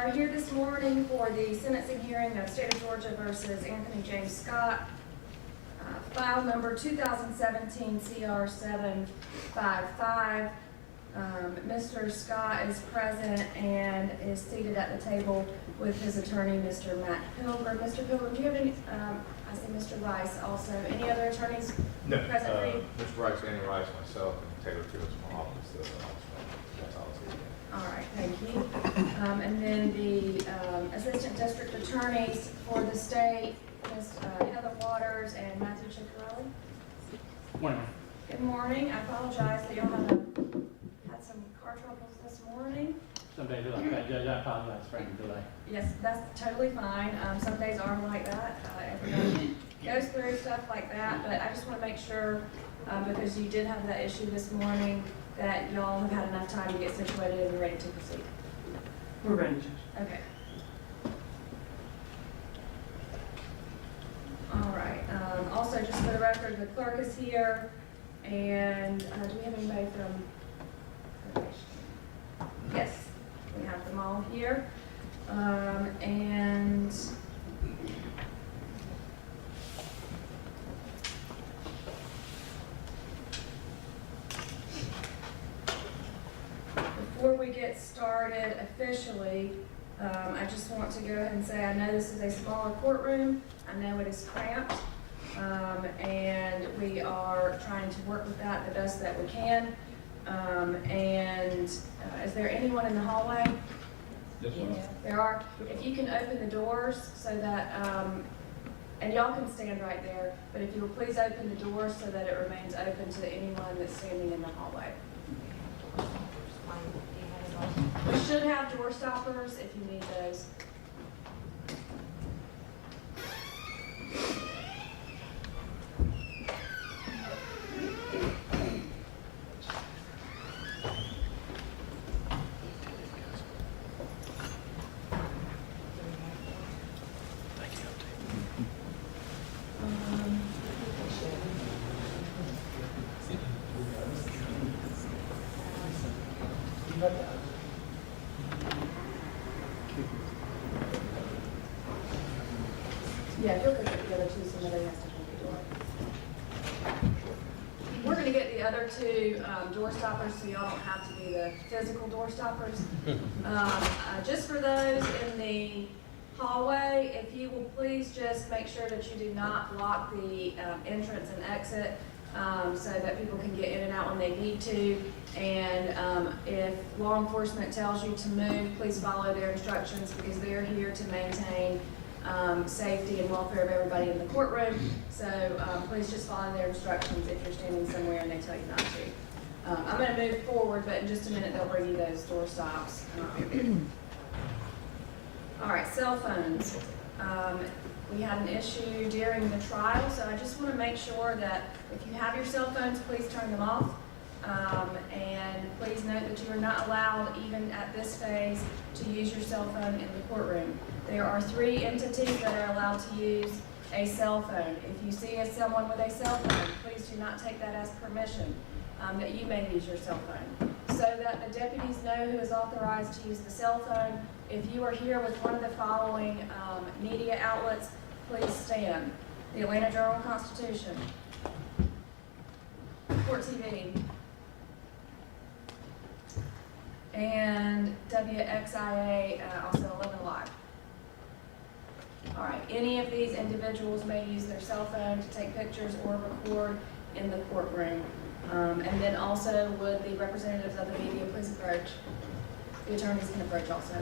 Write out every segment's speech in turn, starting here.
are here this morning for the sentencing hearing of State of Georgia versus Anthony James Scott, file number 2017 CR 755. Mr. Scott is present and is seated at the table with his attorney, Mr. Matt Pilgrim. Mr. Pilgrim, do you have any, I see Mr. Rice also, any other attorneys present for you? Mr. Rice, Andy Rice, myself, and Taylor Fields from my office. That's all it's here. All right, thank you. And then the assistant district attorneys for the state, Ms. Heather Waters and Matthew Ciccarelli. Morning. Good morning. I apologize that y'all had some car troubles this morning. Some days are like that, Judge. I apologize for any delay. Yes, that's totally fine. Some days are like that. Everyone goes through stuff like that, but I just want to make sure, because you did have that issue this morning, that y'all have had enough time to get situated and ready to proceed. We're ready, Judge. Okay. All right. Also, just for the record, the clerk is here, and do we have anybody from probation? Yes, we have them all here. And before we get started officially, I just want to go ahead and say I know this is a smaller courtroom. I know it is cramped, and we are trying to work with that the best that we can. Is there anyone in the hallway? Yes, ma'am. Yeah, there are. If you can open the doors so that, and y'all can stand right there, but if you will please open the doors so that it remains open to anyone that's standing in the hallway. We should have door stoppers if you need those. Yeah, if you'll go get the other two, somebody has to hold the door. We're going to get the other two door stoppers so y'all don't have to be the physical door stoppers. Just for those in the hallway, if you will please just make sure that you do not block the entrance and exit so that people can get in and out when they need to. And if law enforcement tells you to move, please follow their instructions because they're here to maintain safety and welfare of everybody in the courtroom. So please just follow their instructions if you're standing somewhere and they tell you not to. I'm going to move forward, but in just a minute they'll bring you those door stops. All right, cell phones. We had an issue during the trial, so I just want to make sure that if you have your cell phones, please turn them off. And please note that you are not allowed, even at this phase, to use your cell phone in the courtroom. There are 3 entities that are allowed to use a cell phone. If you see someone with a cell phone, please do not take that as permission that you may use your cell phone. So that the deputies know who is authorized to use the cell phone, if you are here with one of the following media outlets, please stand. The Atlanta Journal-Constitution, Court TV, and WXIA, also 11 Live. All right, any of these individuals may use their cell phone to take pictures or record in the courtroom. And then also would the representatives of the media please approach. The attorneys can approach also.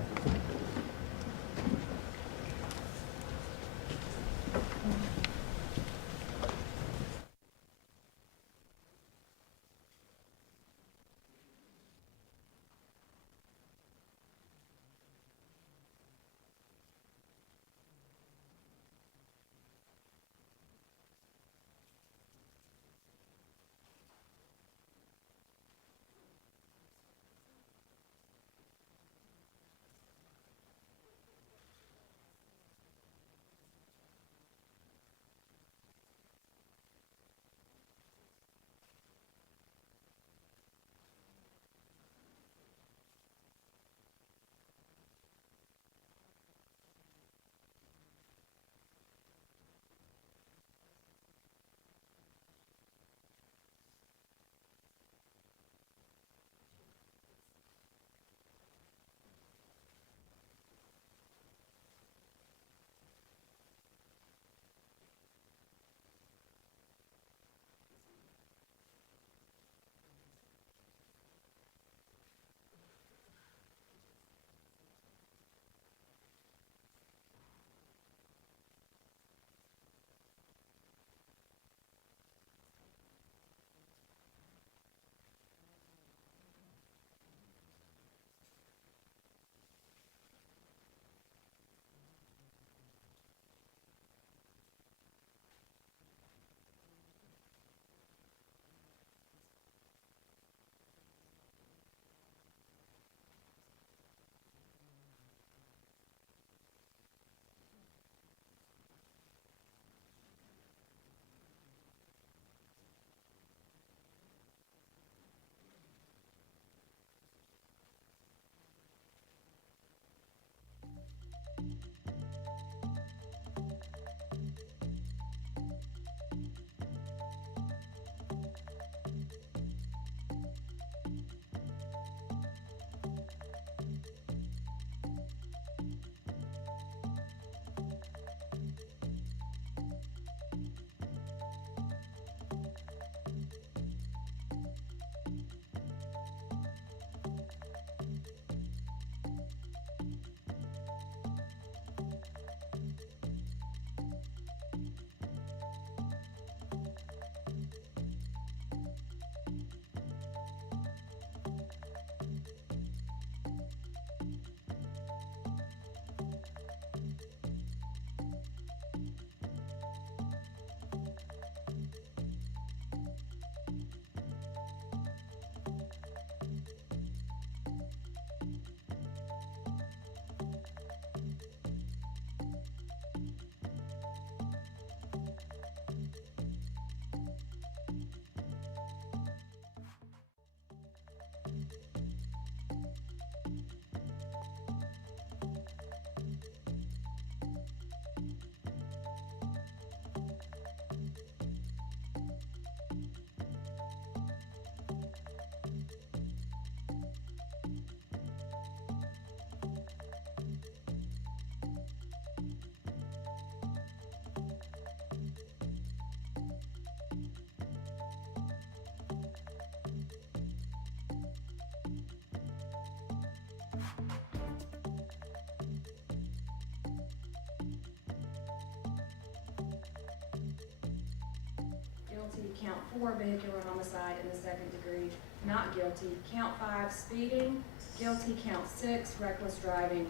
Guilty, count 4, vehicular homicide in the second degree. Not guilty, count 5, speeding. Guilty, count 6, reckless driving.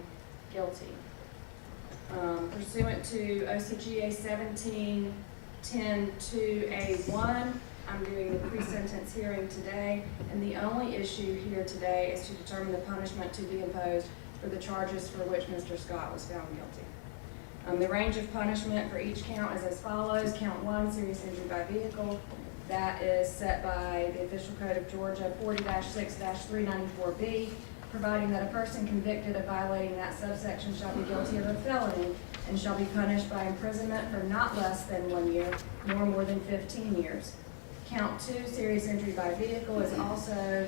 Guilty. Pursuant to OCGA 17-10-2A1, I'm doing the pre-sentence hearing today, and the only issue here today is to determine the punishment to be imposed for the charges for which Mr. Scott was found guilty. The range of punishment for each count is as follows. Count 1, serious injury by vehicle. That is set by the Official Code of Georgia 40-6-394B, providing that a person convicted of violating that subsection shall be guilty of a felony and shall be punished by imprisonment for not less than 1 year, nor more than 15 years. Count 2, serious injury by vehicle, is also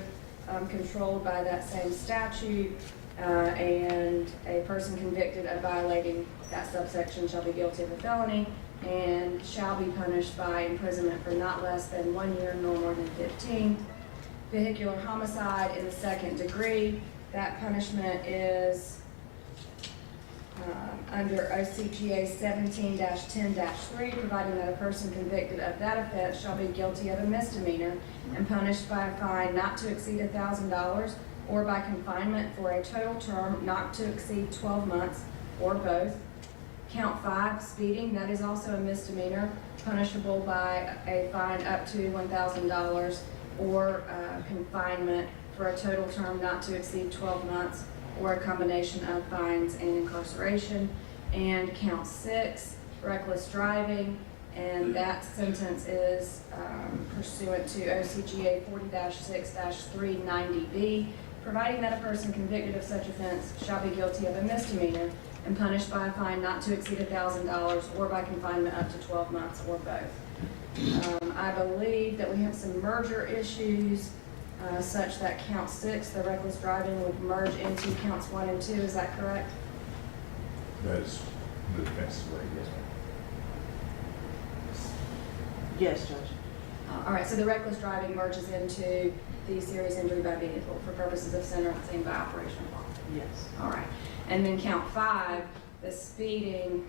controlled by that same statute, and a person convicted of violating that subsection shall be guilty of a felony and shall be punished by imprisonment for not less than 1 year, nor more than 15. Vehicular homicide in the second degree, that punishment is under OCGA 17-10-3, providing that a person convicted of that offense shall be guilty of a misdemeanor and punished by a fine not to exceed $1,000 or by confinement for a total term not to exceed 12 months, or both. Count 5, speeding, that is also a misdemeanor, punishable by a fine up to $1,000 or confinement for a total term not to exceed 12 months, or a combination of fines and incarceration. And count 6, reckless driving, and that sentence is pursuant to OCGA 40-6-390B, providing that a person convicted of such offense shall be guilty of a misdemeanor and punished by a fine not to exceed $1,000 or by confinement up to 12 months, or both. I believe that we have some merger issues such that count 6, the reckless driving, would merge into counts 1 and 2. Is that correct? That is the defense's way, yes, ma'am. Yes, Judge. All right, so the reckless driving merges into the serious injury by vehicle for purposes of sentencing by operation of law. Yes. All right, and then count 5, the speeding,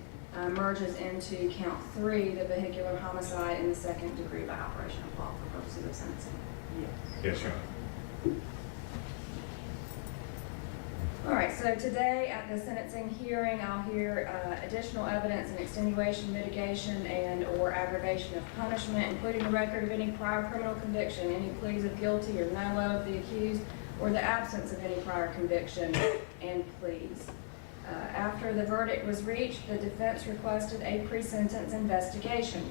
merges into count 3, the vehicular homicide in the second degree by operation of law for purposes of sentencing. Yes. Yes, Your Honor. All right, so today at the sentencing hearing, I'll hear additional evidence and extenuation, mitigation, and or aggravation of punishment, including the record of any prior criminal conviction, any pleas of guilty or nolo of the accused, or the absence of any prior conviction and pleas. After the verdict was reached, the defense requested a pre-sentence investigation.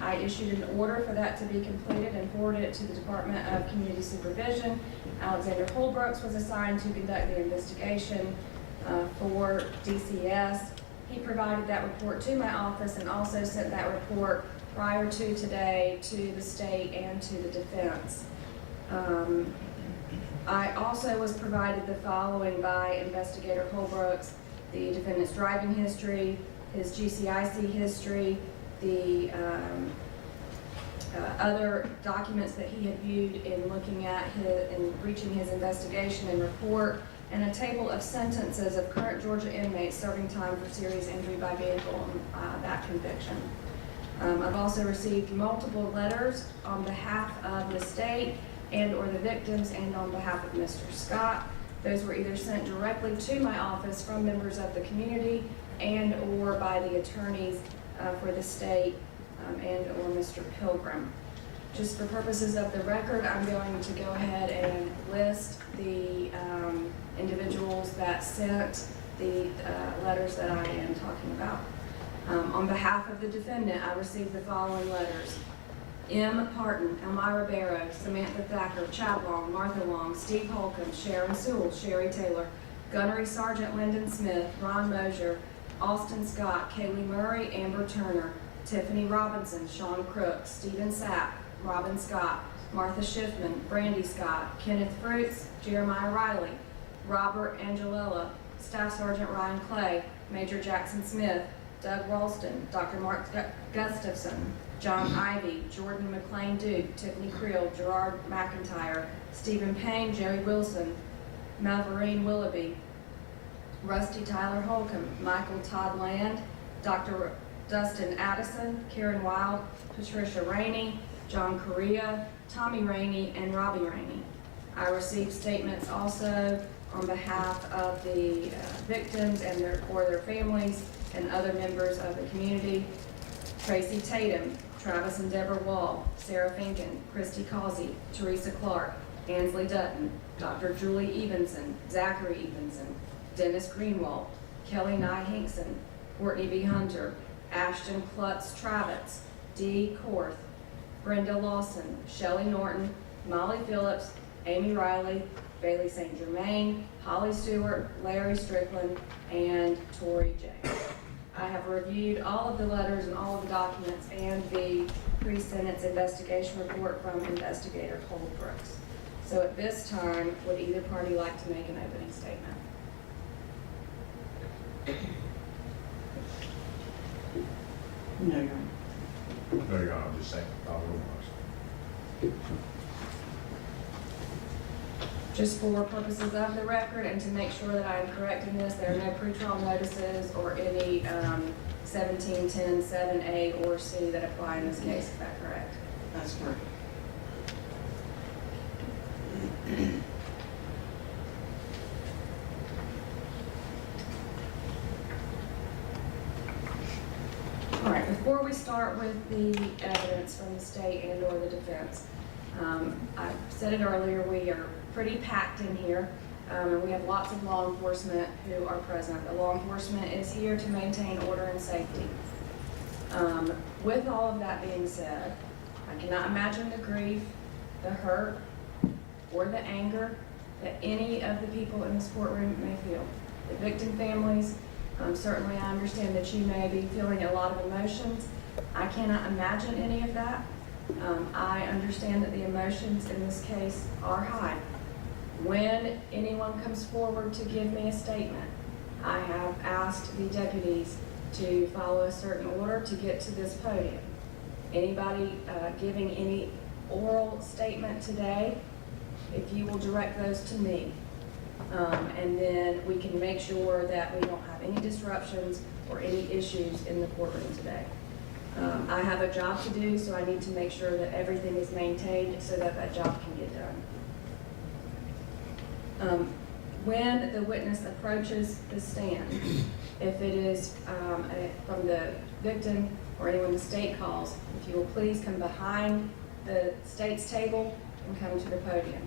I issued an order for that to be completed and forwarded it to the Department of Community Supervision. Alexander Holbrooks was assigned to conduct the investigation for DCS. He provided that report to my office and also sent that report prior to today to the state and to the defense. I also was provided the following by Investigator Holbrooks: the defendant's driving history, his GCIC history, the other documents that he had viewed in looking at in reaching his investigation and report, and a table of sentences of current Georgia inmates serving time for serious injury by vehicle on that conviction. I've also received multiple letters on behalf of the state and or the victims and on behalf of Mr. Scott. Those were either sent directly to my office from members of the community and or by the attorneys for the state and or Mr. Pilgrim. Just for purposes of the record, I'm going to go ahead and list the individuals that sent the letters that I am talking about. On behalf of the defendant, I received the following letters: M. Parton, Elmira Barrow, Samantha Thacker, Chad Long, Martha Long, Steve Holcomb, Sharon Sewell, Sherry Taylor, Gunnery Sergeant Lyndon Smith, Ron Mosier, Austin Scott, Kaylee Murray, Amber Turner, Tiffany Robinson, Sean Crooks, Stephen Sapp, Robin Scott, Martha Schiffman, Brandy Scott, Kenneth Fruits, Jeremiah Riley, Robert Angelella, Staff Sergeant Ryan Clay, Major Jackson Smith, Doug Ralston, Dr. Mark Gustafson, John Ivy, Jordan McLean Duke, Tiffany Creel, Gerard McIntyre, Stephen Payne, Joey Wilson, Malverine Willoughby, Rusty Tyler Holcomb, Michael Todd Land, Dr. Dustin Addison, Karen Wild, Patricia Rainey, John Correa, Tommy Rainey, and Robbie Rainey. I received statements also on behalf of the victims and their families and other members of the community: Tracy Tatum, Travis and Deborah Wall, Sarah Finken, Christy Causey, Teresa Clark, Ansley Dutton, Dr. Julie Evenson, Zachary Evenson, Dennis Greenwald, Kelly Nye Hinkson, Courtney B. Hunter, Ashton Klutz Travitz, Dee Korth, Brenda Lawson, Shelley Norton, Molly Phillips, Amy Riley, Bailey St. Germain, Holly Stewart, Larry Strickland, and Tori James. I have reviewed all of the letters and all of the documents and the pre-sentence investigation report from Investigator Holbrooks. So at this time, would either party like to make an opening statement? No, Your Honor. No, Your Honor, I'm just saying, I'll rule Just for purposes of the record and to make sure that I am correct in this, there are no pretrial notices or any 1710 7A or C that apply in this case. Is that correct? That's correct. All right, before we start with the evidence from the state and or the defense, I said it earlier, we are pretty packed in here, and we have lots of law enforcement who are present. The law enforcement is here to maintain order and safety. With all of that being said, I cannot imagine the grief, the hurt, or the anger that any of the people in this courtroom may feel. The victim families, certainly I understand that you may be feeling a lot of emotions. I cannot imagine any of that. I understand that the emotions in this case are high. When anyone comes forward to give me a statement, I have asked the deputies to follow a certain order to get to this podium. Anybody giving any oral statement today, if you will direct those to me, and then we can make sure that we don't have any disruptions or any issues in the courtroom today. I have a job to do, so I need to make sure that everything is maintained so that that job can get done. When the witness approaches the stand, if it is from the victim or anyone the state calls, if you will please come behind the state's table and come to the podium.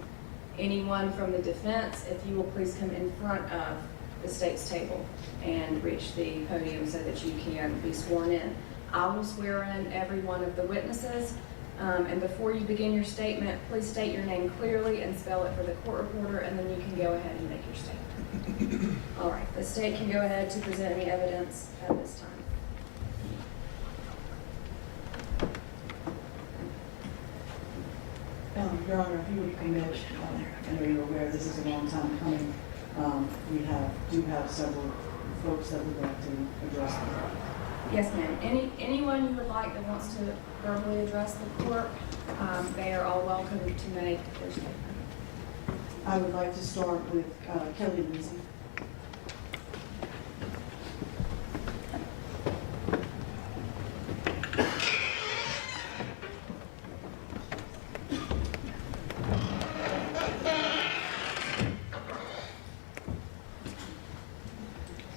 Anyone from the defense, if you will please come in front of the state's table and reach the podium so that you can be sworn in. I will swear in every one of the witnesses, and before you begin your statement, please state your name clearly and spell it for the court reporter, and then you can go ahead and make your statement. All right, The state can go ahead to present any evidence at this time. Your Honor, if you would permit, I know you're aware this is a long time coming. We do have several folks that would like to address them. Yes, ma'am. Anyone you would like that wants to verbally address the court, they are all welcome to make their statement. I would like to start with Kylie Lindsey.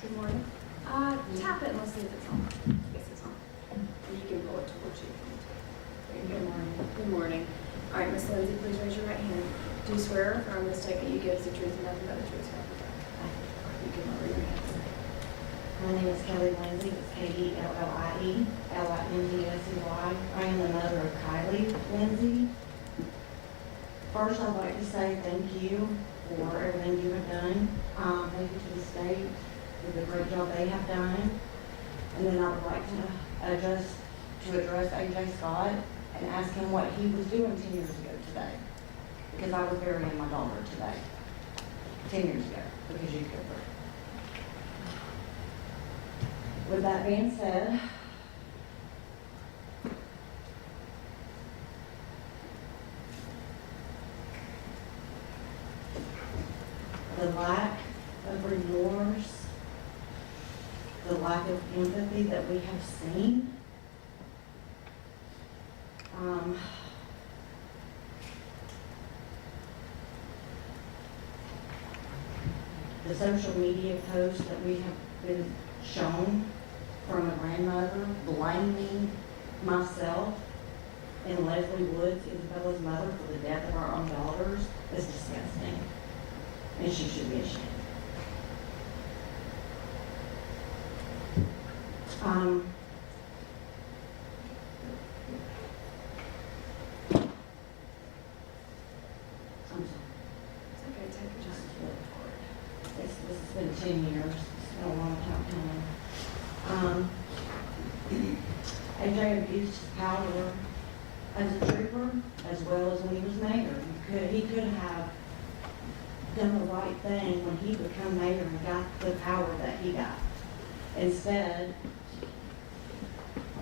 Good morning. Tap it and let's see if it's on. Yes, it's on. And you can pull it towards you. Good morning. Good morning. All right, Ms. Lindsey, please raise your right hand. Do you swear or affirm the statement you give is the truth and nothing but the truth? You can lower your hand. My name is Kylie Lindsey, it's Kellie, Lindsey. I am the mother of Kylie Lindsey. First, I'd like to say thank you for everything you have done. Thank you to the state for the great job they have done. And then I would like to address AJ Scott and ask him what he was doing 10 years ago today. Because I was burying my daughter today, 10 years ago, because you killed her. With that being said, the lack of remorse, the lack of empathy that we have seen, the social media posts that we have been shown from a grandmother blaming myself and Leslie Woods, Isabella's mother, for the death of our own daughters is disgusting. And she should be ashamed. I'm sorry. It's okay, take your time. This has been 10 years. It's been a long time coming. AJ abused his power as a trooper as well as when he was mayor. He could have done the right thing when he became mayor and got the power that he got. Instead,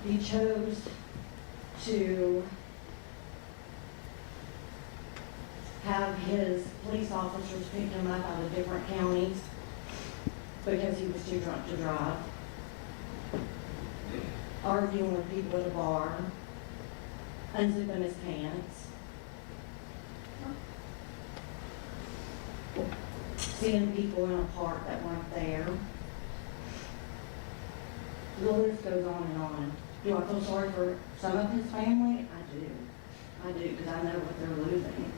he chose to have his police officers pick him up out of different counties because he was too drunk to drive, arguing with people at a bar, unzipping his pants, seeing people in a park that weren't there. The list goes on and on. Do I feel sorry for some of his family? I do, because I know what they're losing.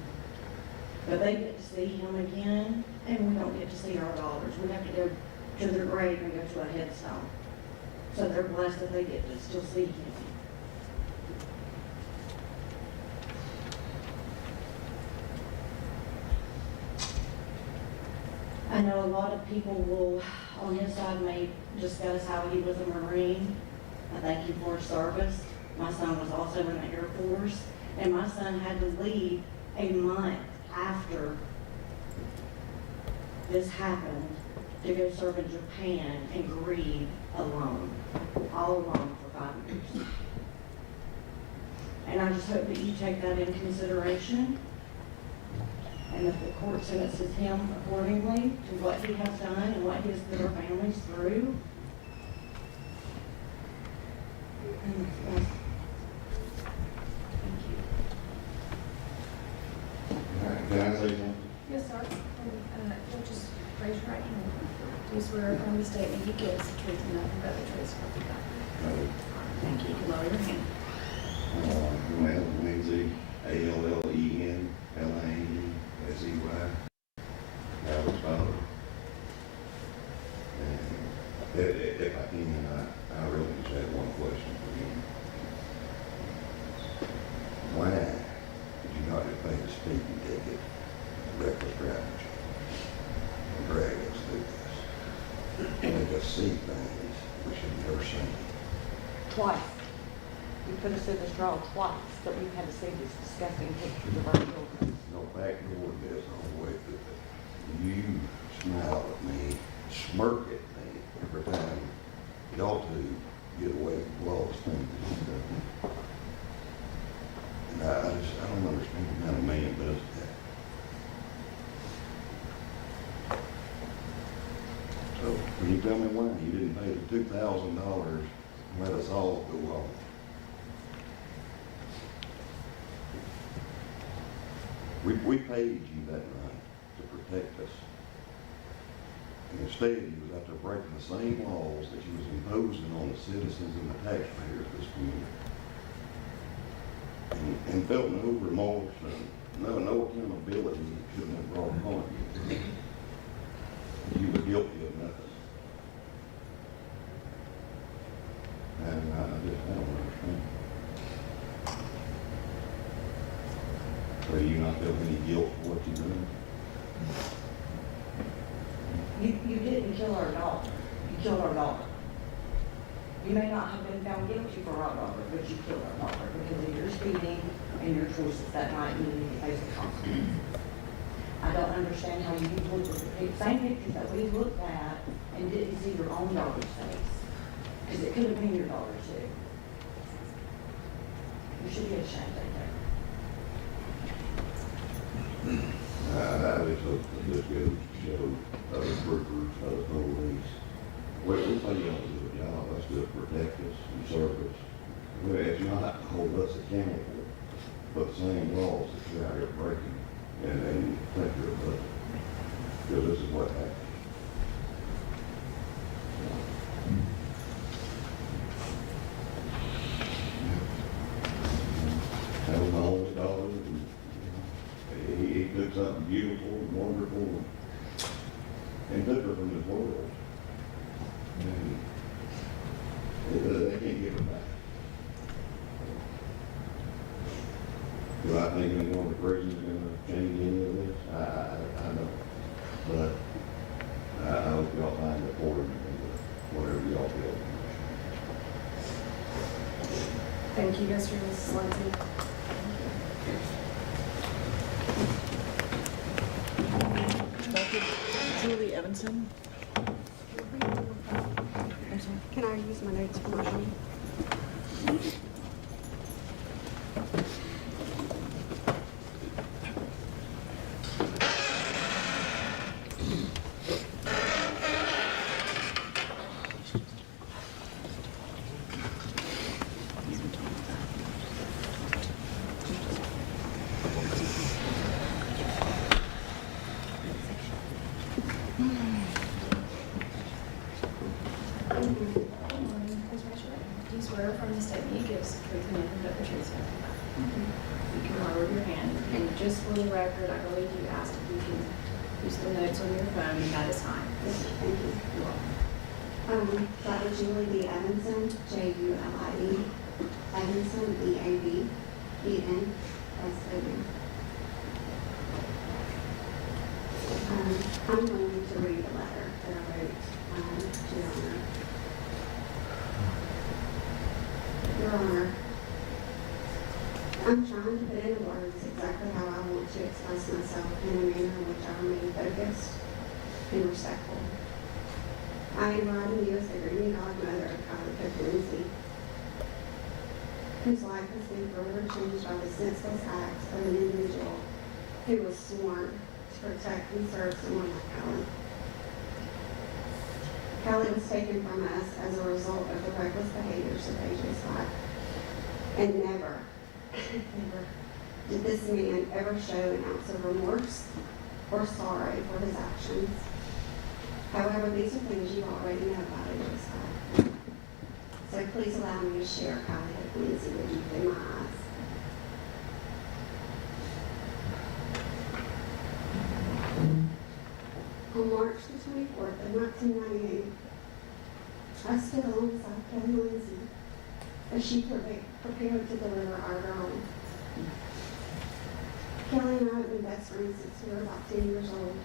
But they get to see him again, and we don't get to see our daughters. We have to go to their grave and go to a headstone. So they're blessed that they get to still see him. I know a lot of people will, on his side, may discuss how he was a Marine. I thank you for his service. My son was also in the Air Force, and my son had to leave a month after this happened to go serve in Japan and grieve alone, all alone for 5 years. And I just hope that you take that into consideration and that the court sentences him accordingly to what he has done and what he has put our families through. And thank you. All right, can I say something? Yes, sir. You'll just raise your right hand. Do you swear or affirm the statement you give is the truth and nothing but the truth? So help you God? No. Thank you. You can lower your hand. Well, Lindsey, Allenlesey, Alex Butler. And if I can, I really just had one question for you. Why did you not just pay the speeding ticket, reckless driving, and drag us through this? see things we should never see. Twice. You put us in this trial twice, that we've had to see these disgusting pictures of our children. No backdoor this on the way through it. You smile at me, smirk at me every time y'all two get away from lawless things. And I don't understand what kind of man does that. So, can you tell me why you didn't pay the $2,000 and let us all go home? We paid you that money to protect us. And instead, you was out there breaking the same laws that you was imposing on the citizens and the taxpayers of this community. And felt no remorse and no accountability that should have been brought upon you. You were guilty of nothing. And I don't understand. So you not feel any guilt for what you done? You didn't kill our daughter. You killed our daughter. You may not have been found guilty for our daughter, but you killed our daughter because of your speeding and your choices that night, and you need to face the consequences. I don't understand how you looked at the same pictures that we looked at and didn't see your own daughter's face. Because it could have been your daughter too. You should be ashamed of that. I just hope that this goes to show other troopers, other police. We pay y'all to do a job, that's to protect us and serve us. Well, it's not to hold us accountable, but the same laws that you're out here breaking and think you're above it. Because this is what happened. That was my only daughter. He took something beautiful and wonderful and took her from this world. And they can't give her back. Do I think any going to prison is going to change any of this? I don't. But I hope y'all find it for me, whatever y'all feel. Thank you, Mr. and Mrs. Lindsey. Dr. Julie Evanson. Can I use my notes for mine? Do you swear from the statement you give us the truth and nothing but the truth? You can lower your hand, and just for the record, I believe you asked if you can use the notes on your phone, and that is fine. Yes, thank you. You're welcome. Dr. Julie B. Evanson, Julie, Evanson, EAVENSON. I'm going to read a letter that I wrote to Your Honor. Your Honor, I'm trying to put into words exactly how I want to express myself in a manner in which I remain focused and respectful. I am writing you as the grieving godmother of Kylie Lindsey, whose life has been forever changed by the senseless acts of an individual who was sworn to protect and serve someone like Kylie. Kylie was taken from us as a result of the reckless behaviors of AJ Scott. And never did this man ever show an ounce of remorse or sorrow for his actions. However, these are things you already know about AJ Scott. So please allow me to share Kylie Lindsey with you through my eyes. On March the 24th of 1998, I stood alongside Kylie Lindsey as she prepared to deliver our girl. Kelly and I have been best friends since we were about 10 years old.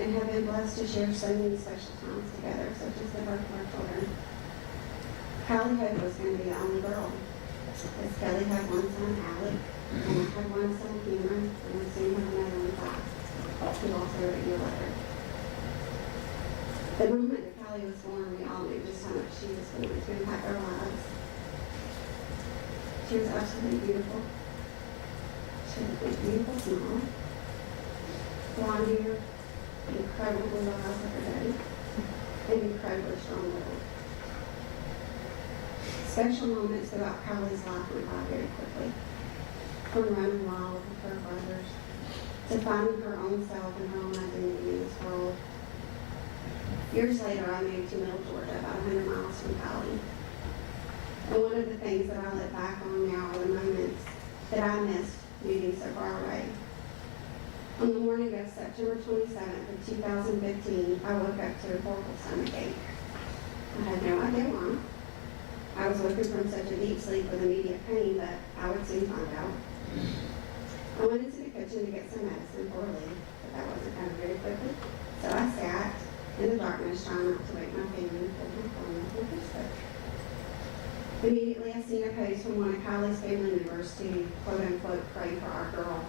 and have been blessed to share so many special times together, such as the birth of our children. Kylie Hope was going to be the only girl, as Kelly had one son, Alec, and I had one son, Cameron, and we soon have another one, Zach, who also wrote you a letter. The moment that Kylie was born, we all knew just how much she was going to impact our lives. She was absolutely beautiful. She had a big, beautiful smile, blonde hair, incredible blue eyes like her daddy, and incredibly strong-willed. Special moments throughout Kylie's life went by very quickly. From running wild with her brothers, to finding her own self and her own identity in this world. Years later, I moved to Middle Georgia, about 100 miles from Kylie. And one of the things that I look back on now are the moments that I missed moving so far away. On the morning of September 27th of 2015, I woke up to a horrible stomachache. I had no idea why. I was woken from such a deep sleep with immediate pain, but I would soon find out. I went into the kitchen to get some medicine for relief, but that wasn't done very quickly. So I sat in the darkness trying not to wake my family and pulled my phone up on Facebook. Immediately I seen a post from one of Kylie's family members to quote-unquote pray for our girl.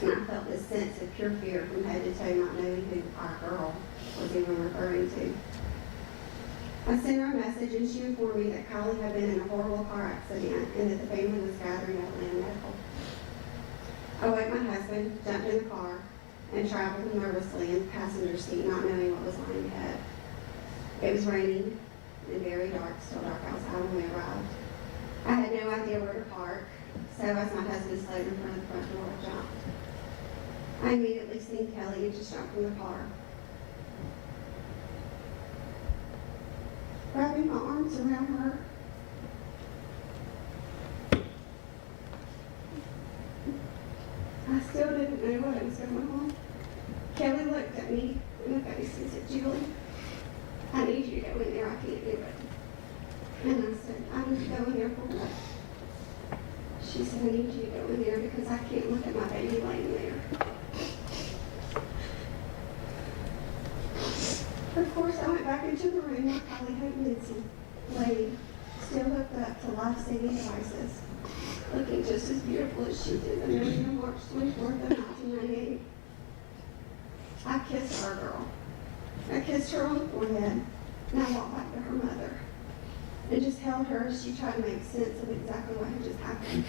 And I felt this sense of pure fear from head to toe, not knowing who our girl was even referring to. I sent her a message and she informed me that Kylie had been in a horrible car accident and that the family was gathering at Atlanta Medical. I woke my husband, jumped in the car, and traveled nervously in the passenger seat, not knowing what was lying ahead. It was raining and very dark, still dark outside when we arrived. I had no idea where to park, so as my husband slowed in front of the front door, I jumped. I immediately seen Kelly and just jumped from the car. Wrapping my arms around her, I still didn't know what was going on. Kelly looked at me in the face and said, "Julie, I need you to go in there. I can't do it." And I said, "I need to go in there for what?" She said, "I need you to go in there because I can't look at my baby laying there." Of course, I went back into the room where Kylie Lindsey lay, still hooked up to life-saving devices, looking just as beautiful as she did the morning of March 24th of 1998. I kissed our girl. I kissed her on the forehead, and I walked back to her mother and just held her as she tried to make sense of exactly what had just happened.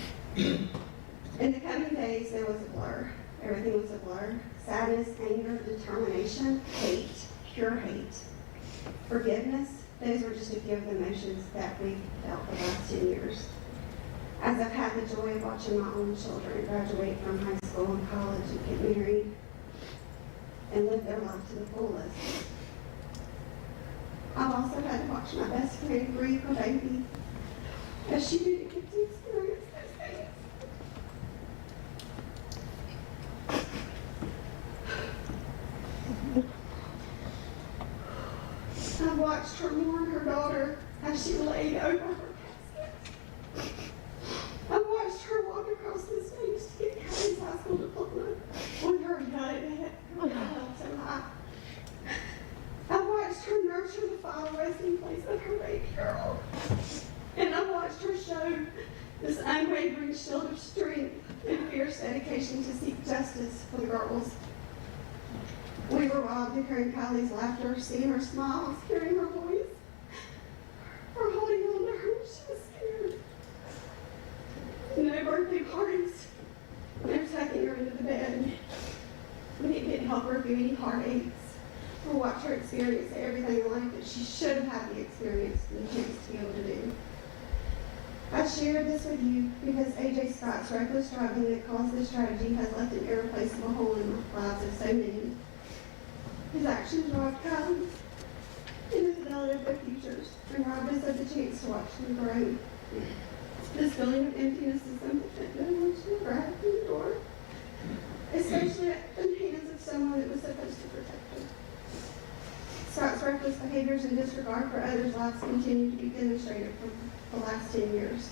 In the coming days, there was a blur. Everything was a blur. Sadness, anger, determination, hate, pure hate. Forgiveness, those were just a few of the emotions that we felt the last 10 years. As I've had the joy of watching my own children graduate from high school and college and get married and live their life to the fullest, I've also had to watch my best friend grieve her baby as she didn't get to experience those things. I watched her mourn her daughter as she laid over her casket. I watched her walk across the stage to get Kylie's high school diploma with her head held so high. I watched her nurture the final resting place of her baby girl. And I watched her show this unwavering shield of strength and fierce dedication to seek justice for the girls. We were robbed of hearing Kylie's laughter, seeing her smiles, hearing her voice, or holding on to her when she was scared. No birthday parties, no tucking her into the bed. We didn't help her through any heartaches or watch her experience everything in life that she should have had the experience and the chance to be able to do. I shared this with you because AJ Scott's reckless driving that caused this tragedy has left an irreplaceable hole in the lives of so many. His actions robbed Kylie and the fidelity of their futures and robbed us of the chance to watch them grow. This feeling of emptiness is something that no one should ever have to endure, especially at the hands of someone that was supposed to protect them. Scott's reckless behaviors and disregard for others' lives continue to be demonstrated for the last 10 years.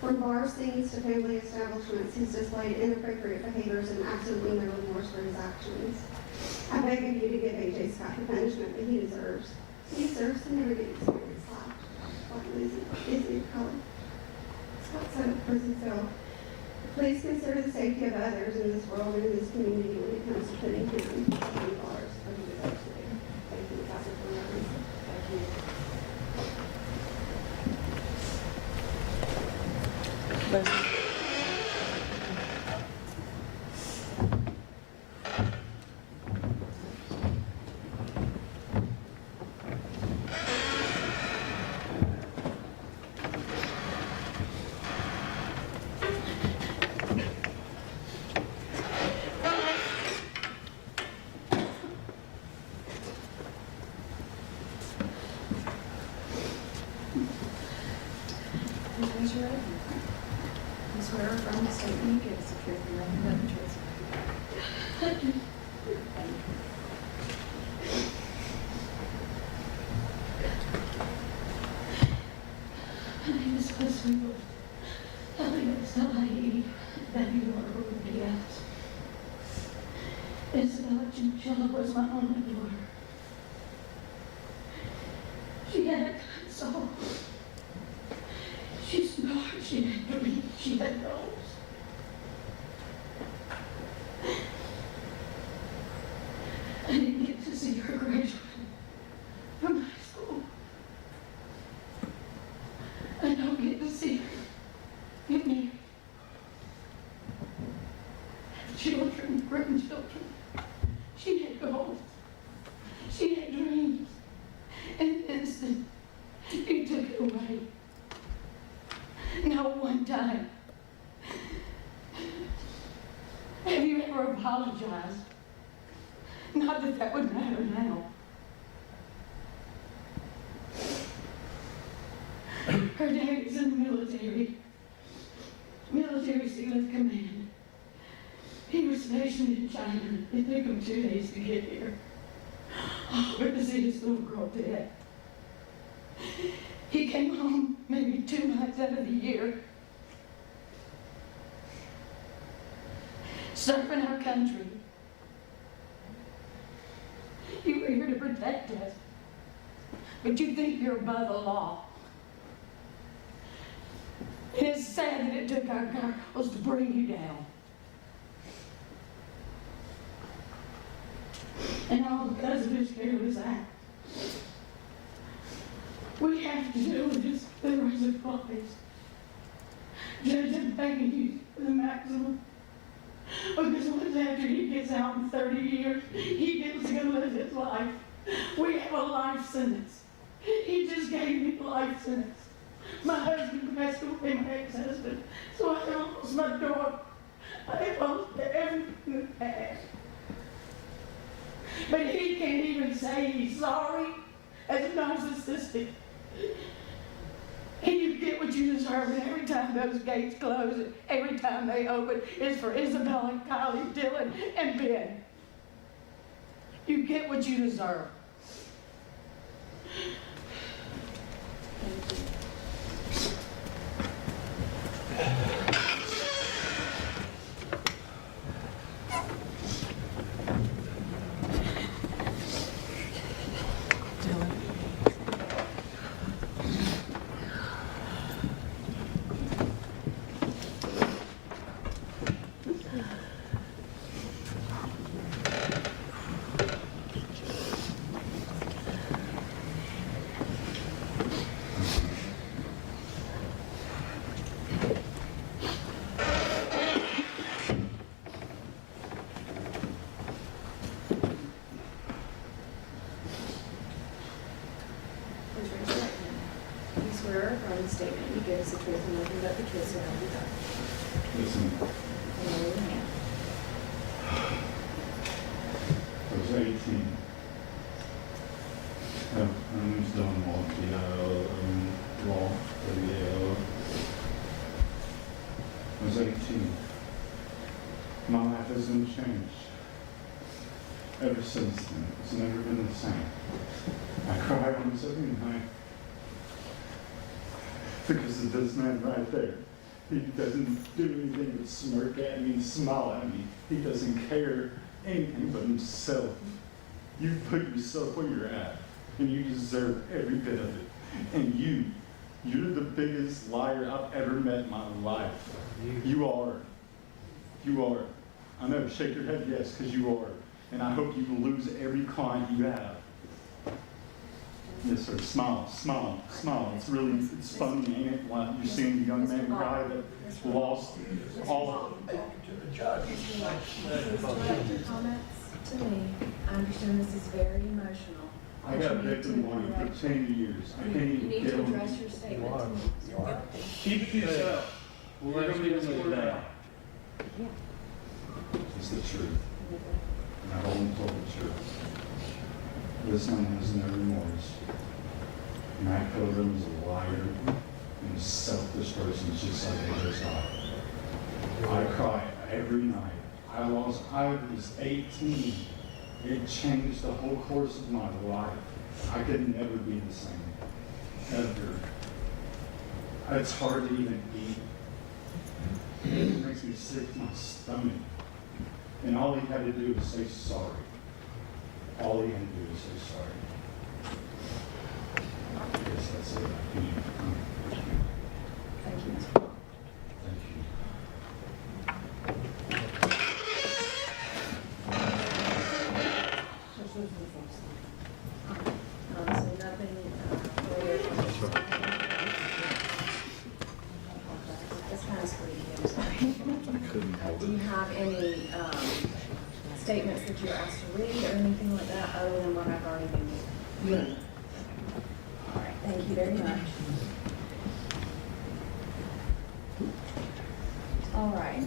From bar scenes to family establishments, he's displayed inappropriate behaviors and absolutely no remorse for his actions. I'm begging you to give AJ Scott the punishment that he deserves. He deserves to never get experience like Lindsey Collins. Scott's out of prison cell. Please consider the safety of others in this world and in this community when it comes to putting him behind bars for he deserves to do. Thank you, Dr. Preliminaries. Thank you. Raise your right hand. You swear or affirm the statement you give is the truth and nothing but the truth. My name is Isabella. Isabella Chinchilla was my only daughter. She had a kind soul. She's smart, she had dreams, she had goals. I didn't get to see her graduate from high school. I don't get to see her get married. Have children, grandchildren. She had goals. She had dreams. And the instant he took it away. Not one time. Have you ever apologized? Not that that would matter now. Her daddy's in the military. Military SEALs Command. He was stationed in China. It took him 2 days to get here. Oh, but to see his little girl dead. He came home maybe 2 months out of the year. Serving our country. You were here to protect us. But you think you're above the law. It is sad that it took our girls to bring you down. And all because of his careless act. We have to do this for the rest of our lives. Judge, I'm begging you for the maximum. Because once after he gets out in 30 years, he gets to live his life. We have a life sentence. He just gave me a life sentence. My husband passed away, my ex-husband, so I lost my daughter. I lost everything I had. But he can't even say he's sorry as a narcissistic. And you get what you deserve, and every time those gates close, and every time they open, it's for Isabella, Kylie, Dylan, and Ben. You get what you deserve. Please raise your right hand. You swear or affirm the statement you give is the truth and nothing but the truth, so help you God. Listen, Lower your hand. I was 18. I'm still involved in the law for the I was 18. My life hasn't changed. Ever since then, it's never been the same. I cry almost every night because of this man right there. He doesn't do anything but smirk at me and smile at me. He doesn't care anything but himself. You put yourself where you're at, and you deserve every bit of it. And you're the biggest liar I've ever met in my life. You are. You are. I know, shake your head yes, because you are. And I hope you lose every client you have. Yes, sir. Smile, smile, smile. It's funny, ain't it? Like you're seeing a young man cry that lost all. Please direct your comments to me. I understand this is very emotional. I got a victim warning for 10 years. I can't You even need get to him. address your statement to me. Keep it to yourself. We'll let you sort it out. It's the truth. And I've only told the truth. This man has no remorse. Matt Pilgrim is a liar and a selfish person just like AJ Scott. I cry every night. I was 18. It changed the whole course of my life. I could never be the same. Ever. It's hard to even eat. It makes me sick to my stomach. And all he had to do was say sorry. All he had to do was say sorry. I guess that's it. Thank you, Mr. Paul. Thank you. So nothing further. That's kind of squeaky, I'm sorry. Do you have any statements that you're asked to read or anything like that other than what I've already given you? All right, thank you very much. All right,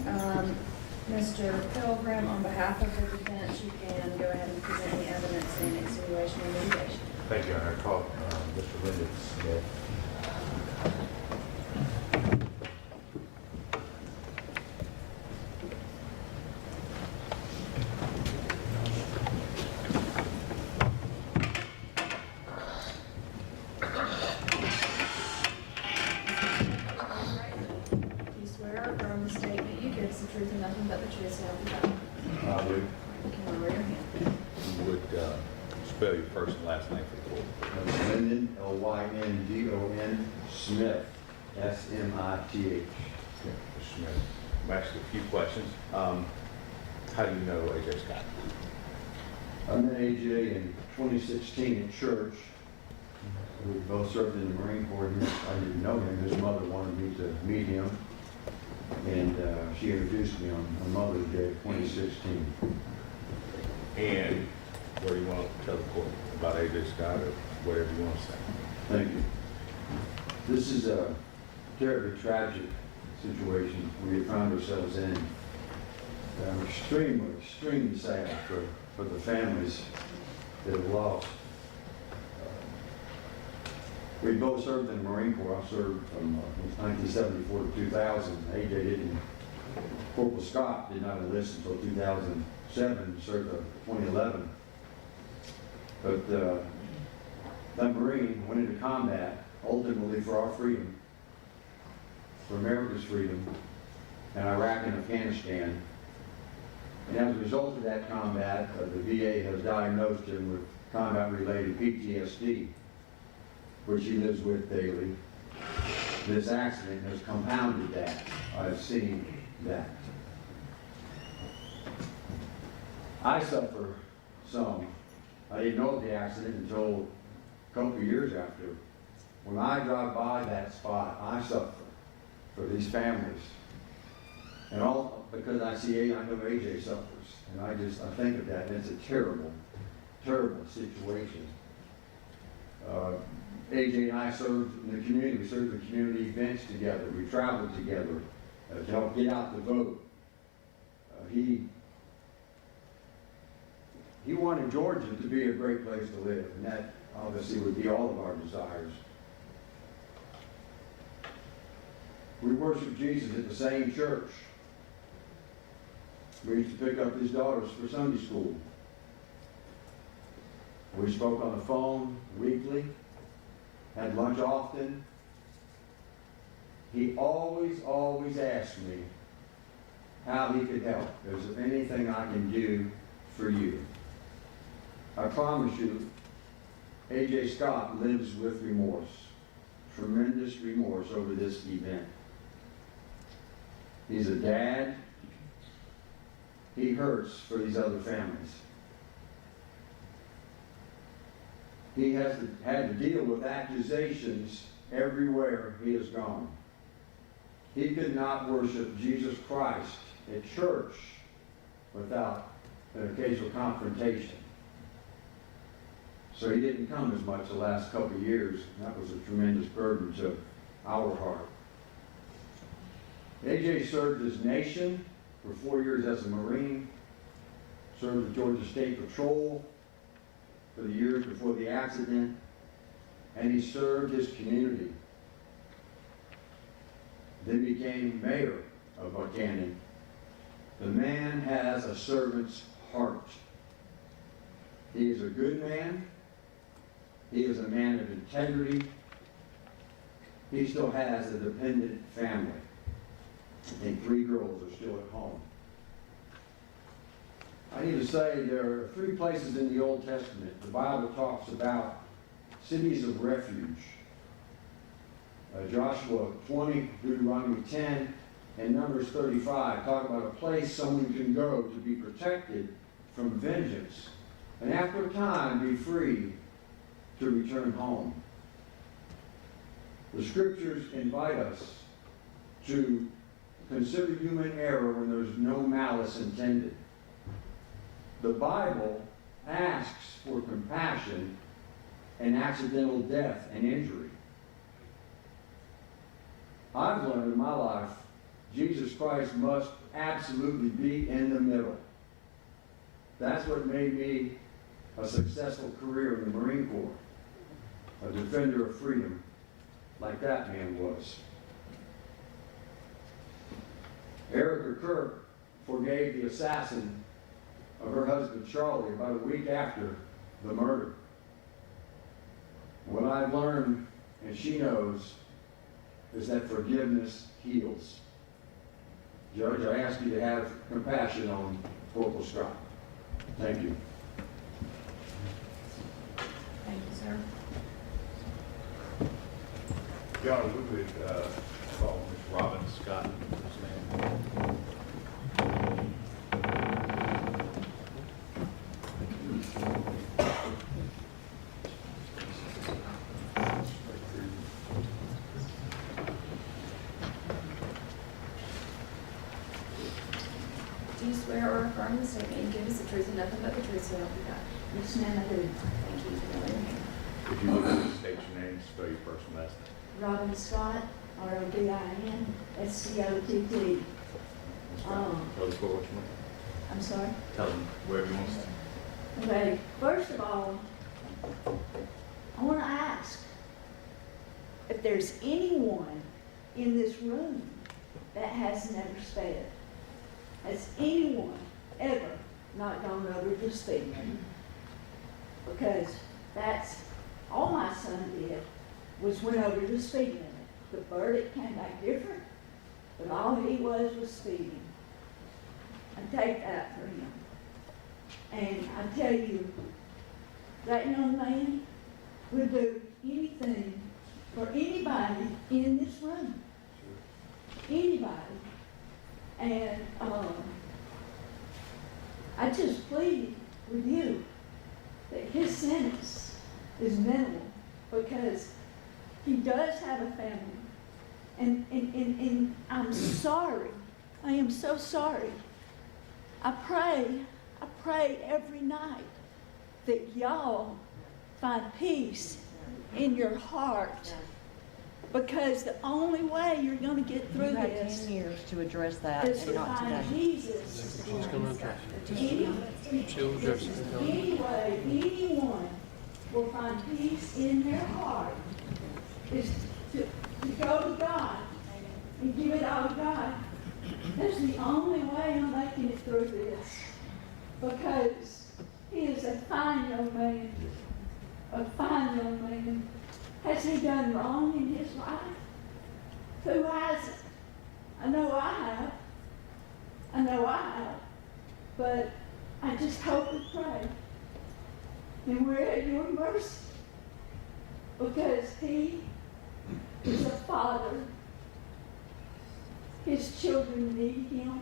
Mr. Pilgrim, on behalf of the defense, you can go ahead and present the evidence in extenuation and mitigation. Thank you. I called Mr. Lindsey Smith. Do you swear or affirm the statement you give is the truth and nothing but the truth, so help you God? I would, You can lower your hand. spell your first and last name for the court. Lyndon, Lyndon, Smith, Smith. Okay, Mr. Smith. I'm asking a few questions. How do you know AJ Scott? I met AJ in 2016 at church. We both served in the Marine Corps. I didn't know him. His mother wanted me to meet him. And she introduced me on Mother's Day of 2016. And what do you want to tell the court about AJ Scott or whatever you want to say? Thank you. This is a terribly tragic situation we have found ourselves in. I'm extremely sad for the families that have lost. We both served in the Marine Corps. I served from 1974 to 2000. AJ didn't, Corporal Scott did not enlist until 2007, served in 2011. But that Marine went into combat ultimately for our freedom, for America's freedom, in Iraq and Afghanistan. And as a result of that combat, the VA has diagnosed him with combat-related PTSD, which he lives with daily. This accident has compounded that. I've seen that. I suffer some. I didn't know of the accident until a couple of years after. When I drive by that spot, I suffer for these families. And all because I know AJ suffers. And I think of that, and it's a terrible, terrible situation. AJ and I served in the community. We served in community events together. We traveled together to help get out the vote. He wanted Georgia to be a great place to live, and that obviously would be all of our desires. We worship Jesus at the same church. We used to pick up his daughters for Sunday school. We spoke on the phone weekly, had lunch often. He always asked me how he could help. Is there anything I can do for you. I promise you, AJ Scott lives with remorse, tremendous remorse over this event. He's a dad. He hurts for these other families. He has had to deal with accusations everywhere he has gone. He could not worship Jesus Christ at church without an occasional confrontation. So he didn't come as much the last couple of years, and that was a tremendous burden to our heart. AJ served his nation for 4 years as a Marine, served the Georgia State Patrol for the years before the accident, and he served his community. Then became mayor of Buchanan. The man has a servant's heart. He is a good man. He is a man of integrity. He still has a dependent family. I think 3 girls are still at home. I need to say there are 3 places in the Old Testament the Bible talks about cities of refuge. Joshua 20, Deuteronomy 10, and Numbers 35 talk about a place someone can go to be protected from vengeance, and after a time be free to return home. The scriptures invite us to consider human error when there's no malice intended. The Bible asks for compassion and accidental death and injury. I've learned in my life, Jesus Christ must absolutely be in the middle. That's what made me a successful career in the Marine Corps, a defender of freedom, like that man was. Erica Kirk forgave the assassin of her husband Charlie about a week after the murder. What I've learned, and she knows, is that forgiveness heals. Judge, I ask you to have compassion on Corporal Scott. Thank you. Thank you, sir. John, we would call Ms. Robin Scott. Do you swear or affirm the statement you give us the truth and nothing but the truth, so help you God? Yes, ma'am, I do. Thank you for letting me. If you would state your name, spell your first and last name. Robin Scott, ROBIN, SCOTT. Tell the court what you want. I'm sorry? Tell them wherever you want to say. Okay, first of all, I want to ask if there's anyone in this room that has never sped. Has anyone ever not gone over the speed limit? Because that's all my son did, was went over the speed limit. The verdict came back different, but all he was speeding. I take that for him. And I tell you, that young man would do anything for anybody in this room. Anybody. And I just plead with you that his sentence is minimal, because he does have a family. And I'm sorry. I am so sorry. I pray every night that y'all find peace in your heart, because the only way you're going to get through You had this 10 years to address that, is to and not find today. Jesus. Anyway, anyone will find peace in their heart is to go to God and give it all to God. That's the only way I'm making it through this, because he is a fine young man, a fine young man. Has he done wrong in his life? Who hasn't? I know I have. But I just hope and pray. And we're at your mercy. Because he is a father. His children need him.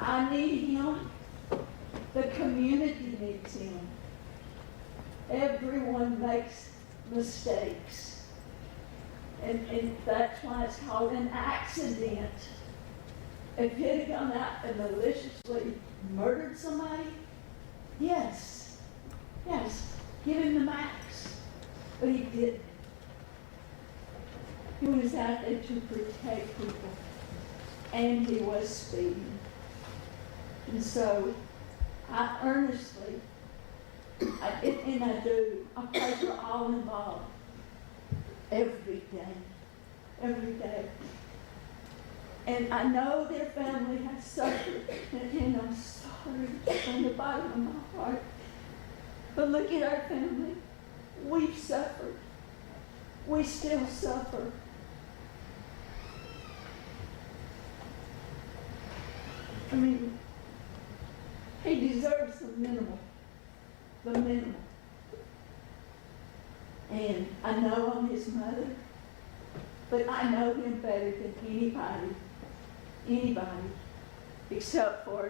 I need him. The community needs him. Everyone makes mistakes. And that's why it's called an accident. If he had gone out and maliciously murdered somebody, yes, give him the max. But he didn't. He was out there to protect people. And he was speeding. And so, I earnestly, I pray for all involved. Every day. And I know their family has suffered, and I'm sorry from the bottom of my heart. But look at our family. We've suffered. We still suffer. I mean, he deserves the minimal. And I know I'm his mother, but I know him better than anybody, except for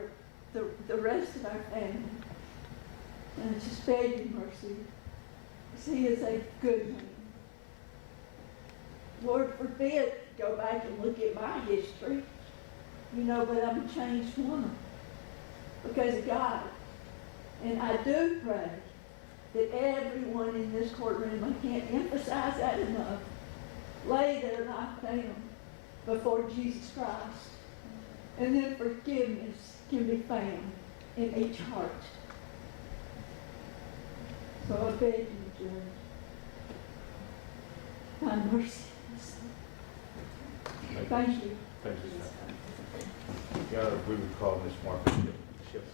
the rest of our family. And I just beg your mercy, because he is a good man. Lord forbid, go back and look at my history, but I'm a changed woman because of God. And I do pray that everyone in this courtroom, I can't emphasize that enough, lay their life down before Jesus Christ. And then forgiveness can be found in each heart. So I beg you, Judge, have mercy. Thank you. Thank you, sir. We would call Ms. Martha Ship.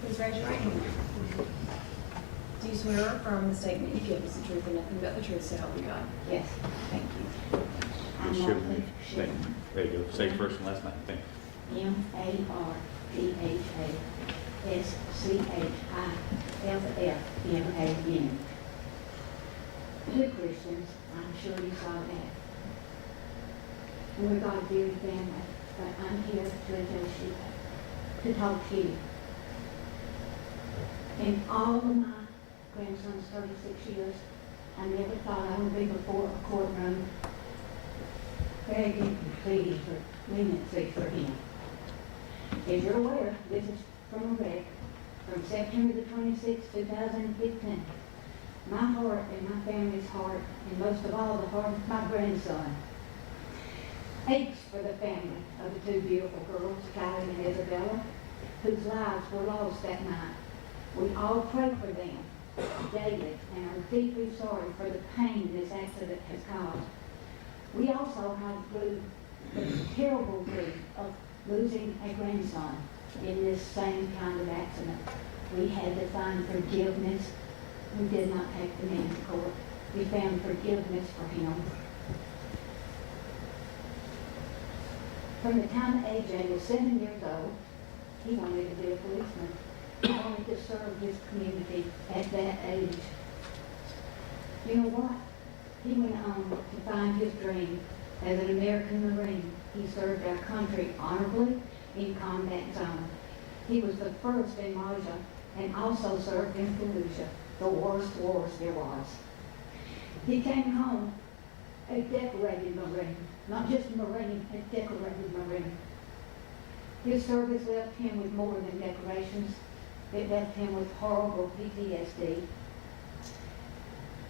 Please raise your right hand. Do you swear or affirm the statement you give is the truth and nothing but the truth, so help you God? Yes, thank you. I'm Ms. Martha Shipley. Ship. There you go. Say first and last name. Thank you. MarthaSchiffian. Two Christians, I'm sure you saw that. And we're God's dear family, but I'm here to address you, to talk to you. In all of my grandson's 36 years, I never thought I would be before a courtroom begging and pleading for leniency for him. As you're aware, this is from a wreck from September the 26th, 2015. My heart and my family's heart, and most of all the heart of my grandson, aches for the family of the two beautiful girls, Kylie and Isabella, whose lives were lost that night. We all pray for them daily and are deeply sorry for the pain this accident has caused. We also have the terrible grief of losing a grandson in this same kind of accident. We had to find forgiveness. We did not take the man to court. We found forgiveness for him. From the time AJ was 7 years old, he wanted to be a policeman. He wanted to serve his community at that age. You know what? He went on to find his dream as an American Marine. He served our country honorably in combat zone. He was the first in Malaysia and also served in Fallujah, the worst wars there was. He came home a decorated Marine, not just a Marine, a decorated Marine. His service left him with more than decorations. It left him with horrible PTSD.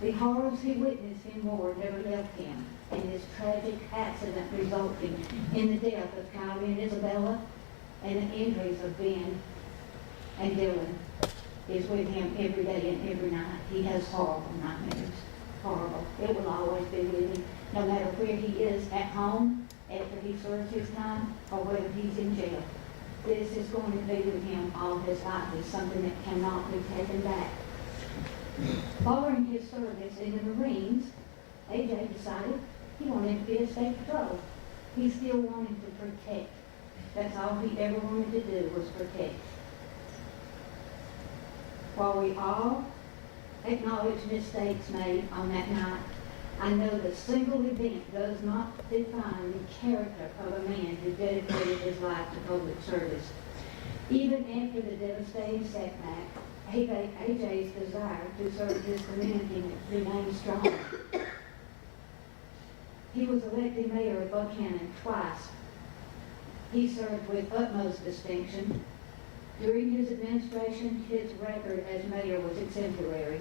The horrors he witnessed in war never left him, and this tragic accident resulting in the death of Kylie and Isabella and the injuries of Ben and Dylan is with him every day and every night. He has horrible nightmares. Horrible. It will always be with him, no matter where he is at home, after he serves his time, or whether he's in jail. this is going to be with him all his life. It's something that cannot be taken back. Following his service in the Marines, AJ decided he wanted to be a state patrol. He still wanted to protect. That's all he ever wanted to do was protect. While we all acknowledge mistakes made on that night, I know the single event does not define the character of a man who dedicated his life to public service. Even after the devastating setback, AJ's desire to serve his community remained strong. He was elected mayor of Buchanan twice. He served with utmost distinction. During his administration, his record as mayor was exemplary,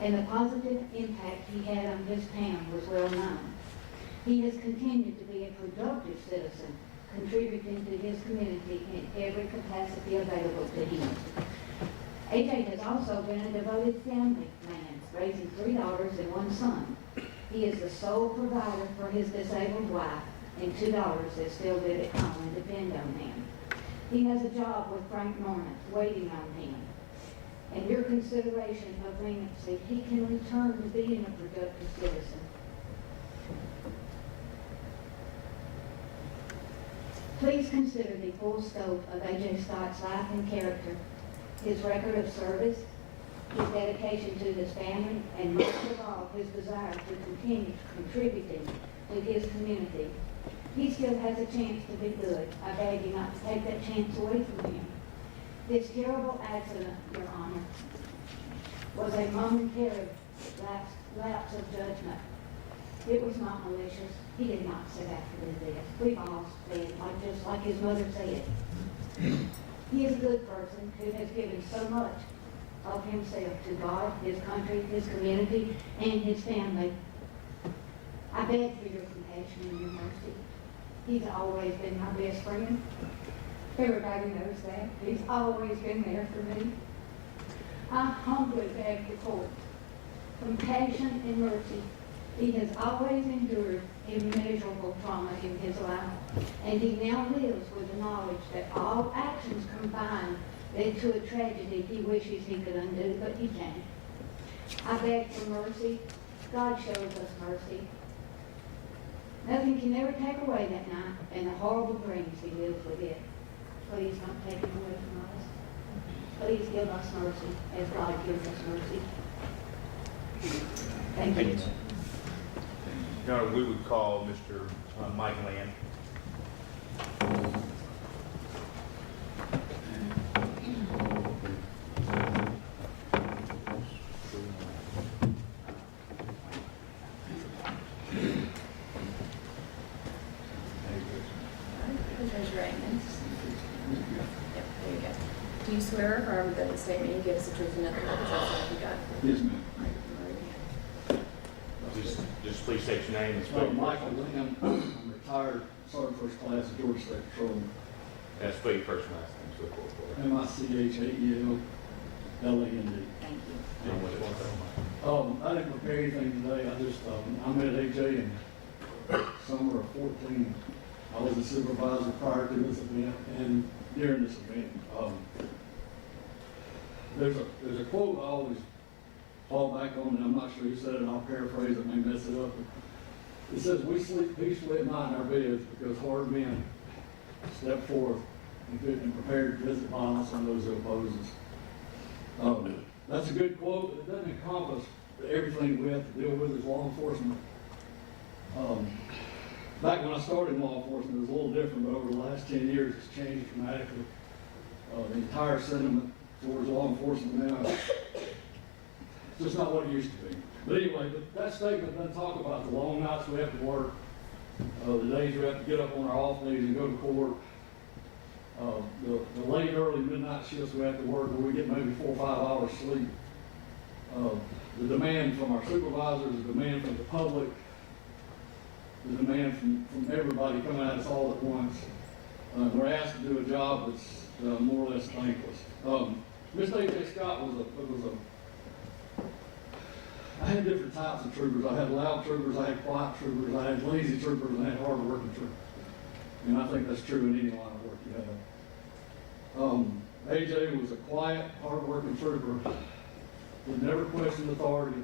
and the positive impact he had on his town was well known. He has continued to be a productive citizen, contributing to his community in every capacity available to him. AJ has also been a devoted family man, raising 3 daughters and 1 son. He is the sole provider for his disabled wife and 2 daughters that still live at home and depend on him. He has a job with Frank Norman waiting on him. And your consideration of leniency, he can return to being a productive citizen. Please consider the full scope of AJ Scott's life and character, his record of service, his dedication to his family, and most of all, his desire to continue contributing to his community. He still has a chance to be good. I beg you not to take that chance away from him. This terrible accident, Your Honor, was a momentary lapse of judgment. It was not malicious. He did not set out to do this. We've all said, just like his mother said. He is a good person who has given so much of himself to God, his country, his community, and his family. I beg for your compassion and your mercy. He's always been my best friend. Everybody knows that. He's always been there for me. I humbly beg the court compassion and mercy. He has always endured immeasurable trauma in his life, and he now lives with the knowledge that all actions combined led to a tragedy he wishes he could undo, but he can't. I beg for mercy. God shows us mercy. Nothing can ever take away that night and the horrible dreams he lives with it. Please don't take him away from us. Please give us mercy as God gives us mercy. Thank you. Your Honor, we would call Mr. Mike Land. Raise your right hand. Yep, there you go. Do you swear or affirm that the statement you give is the truth and nothing but the truth? So you got it. Yes, ma'am. Just please state your name and spell your Michael Lamb, I'm retired Sergeant First Class of Georgia State Patrol. and spell your first and last name. So forth. MICHAELLAND. Thank you. And what it was, I didn't prepare anything today. I met AJ in summer of 14. I was a supervisor prior to this event and during this event. There's a quote I always fall back on, and I'm not sure who said it, and I'll paraphrase it, may mess it up. It says, "We sleep peacefully at night in our beds because hard men step forth and prepared to visit violence on those who oppose us." That's a good quote, but it doesn't encompass everything we have to deal with as law enforcement. Back when I started in law enforcement, it was a little different, but over the last 10 years, it's changed dramatically. The entire sentiment towards law enforcement now, it's just not what it used to be. But anyway, that statement doesn't talk about the long nights we have to work, the days we have to get up on our off days and go to court, the late, early, midnight shifts we have to work where we get maybe 4 or 5 hours sleep. The demand from our supervisors, the demand from the public, the demand from everybody coming at us all at once. We're asked to do a job that's more or less thankless. Mr. AJ Scott I had different types of troopers. I had loud troopers, I had quiet troopers, I had lazy troopers, and I had hard-working troopers. And I think that's true in any line of work you AJ was a quiet, hard-working trooper, would never question authority.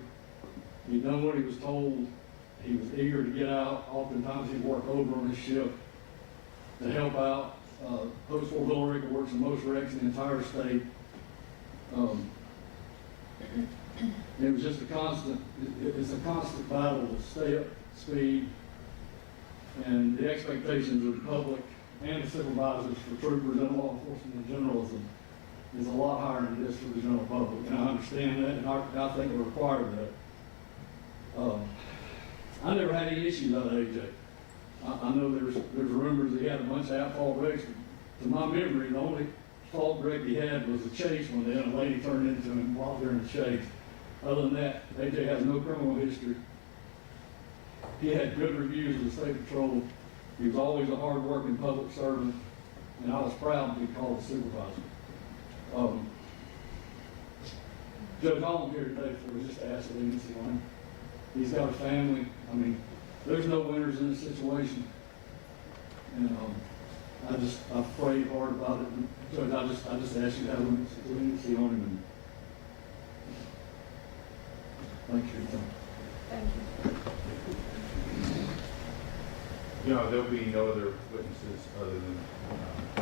He'd done what he was told. He was eager to get out. Oftentimes he'd work over on his shift to help out. Post-war Villa Rica works in most wrecks in the entire state. It was just a constant, it's a constant battle to stay up to speed. And the expectations of the public and the supervisors for troopers and law enforcement in general is a lot higher than it is for the general public. And I understand that, and I think we're required of that. I never had any issues out of AJ. I know there's rumors that he had a bunch of at-fault wrecks. To my memory, the only fault wreck he had was a chase one day, and a lady turned into him while during the chase. Other than that, AJ has no criminal history. He had good reviews of the state patrol. He was always a hard-working public servant, and I was proud to be called a supervisor. Judge, all I'm here today for is just to ask leniency on him. He's got a family. I mean, there's no winners in this situation. And I've prayed hard about it. And Judge, I just ask you to have leniency on him. And thank you. Thank you. You know, there'll be no other witnesses other than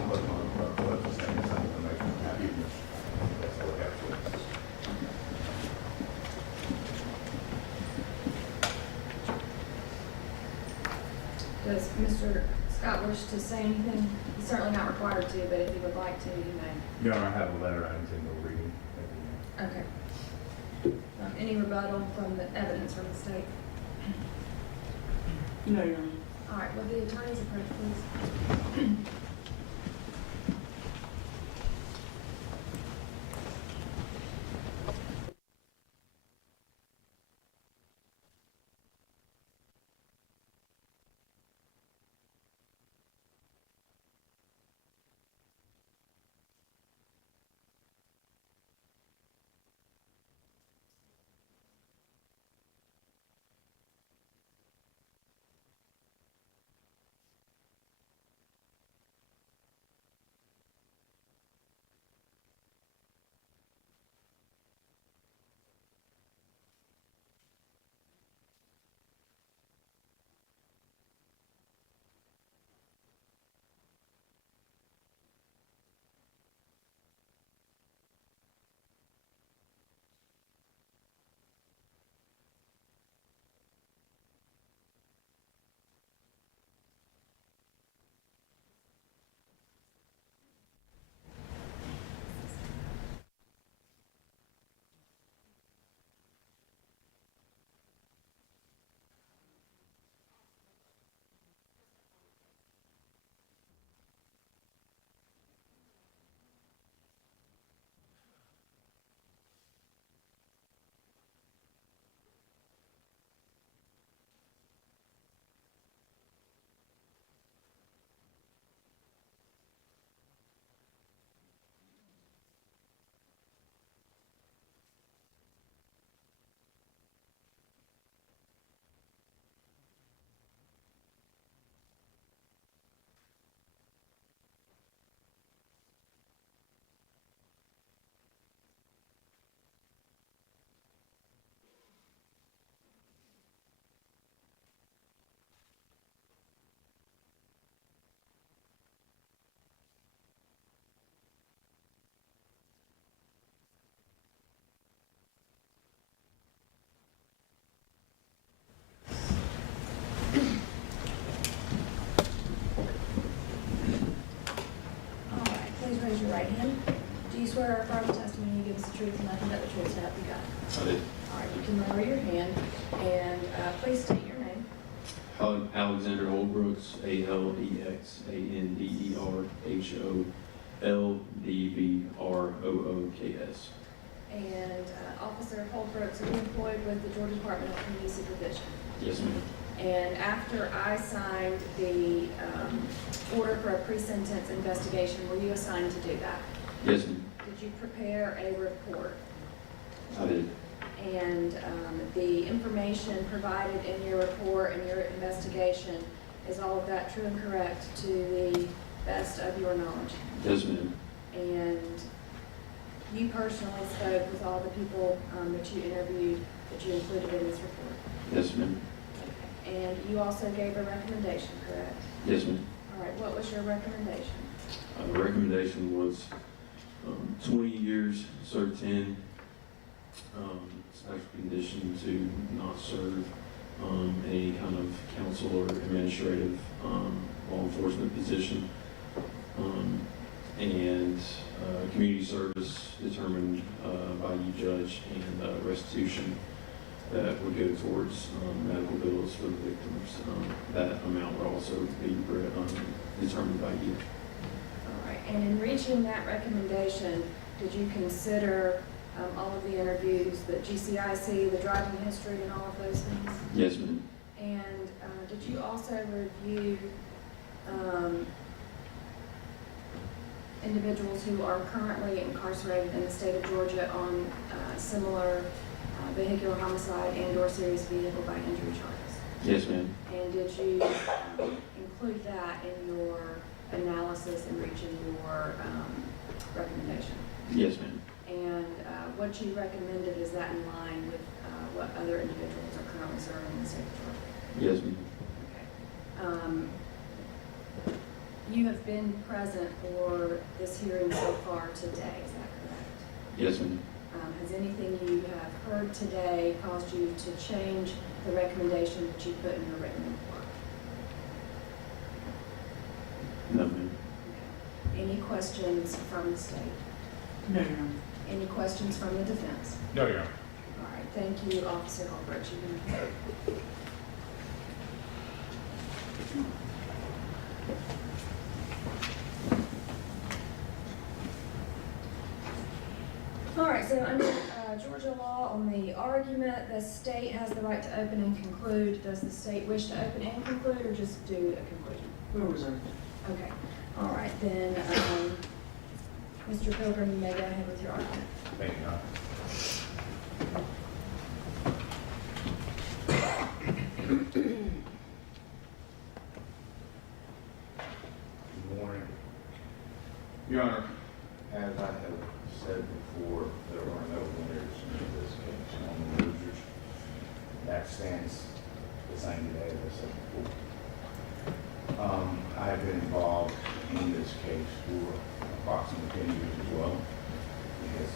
what's saying something to make them happy. That's all we have for witnesses. Does Mr. Scott wish to say anything? He's certainly not required to, but if he would like to, he may. Your Honor, I have a letter I intend to read. Okay. Any rebuttal from the evidence from the state? No, Your Honor. All right, will the attorneys approach, please? Raise your right hand. Do you swear or affirm the testimony you give us the truth and nothing but the truth, so help you God? I did. All right, you can lower your hand, and please state your name. Alexander Holbrooks, ALEXANDERHOLDVROOKS. And Officer Holbrooks, are you employed with the Georgia Department of Community Supervision? Yes, ma'am. And after I signed the order for a pre-sentence investigation, were you assigned to do that? Yes, ma'am. Did you prepare a report? I did. And the information provided in your report and your investigation, is all of that true and correct to the best of your knowledge? Yes, ma'am. And you personally spoke with all the people that you interviewed, that you included in this report. Yes, ma'am. And you also gave a recommendation, correct? Yes, ma'am. All right, what was your recommendation? The recommendation was 20 years, cert 10, special condition to not serve any kind of council or administrative law enforcement position, and community service determined by you, judge, and restitution that would go towards medical bills for the victims. That amount would also be determined by you. All right, and in reaching that recommendation, did you consider all of the interviews, the GCIC, the driving history, and all of those things? Yes, ma'am. And did you also review individuals who are currently incarcerated in the state of Georgia on similar vehicular homicide and/or serious vehicle by injury charges? Yes, ma'am. And did you include that in your analysis in reaching your recommendation? Yes, ma'am. And what you recommended, is that in line with what other individuals are currently serving in the state of Georgia? Yes, ma'am. Okay. You have been present for this hearing so far today, is that correct? Yes, ma'am. Has anything you have heard today caused you to change the recommendation that you put in your written report? No, ma'am. Okay. Any questions from the state? No, Your Honor. Any questions from the defense? No, Your Honor. All right, thank you, Officer Holbrook. You can All right, so under Georgia law, on the argument, the state has the right to open and conclude. Does the state wish to open and conclude, or just do a conclusion? We'll reserve Okay, all right, then, Mr. Pilgrim, you may go ahead with your argument. Thank you, Your Honor. Good morning. Your Honor, as I have said before, there are no winners in this case, only losers. That stands the same today as I said before. I have been involved in this case for approximately 10 years as well. It has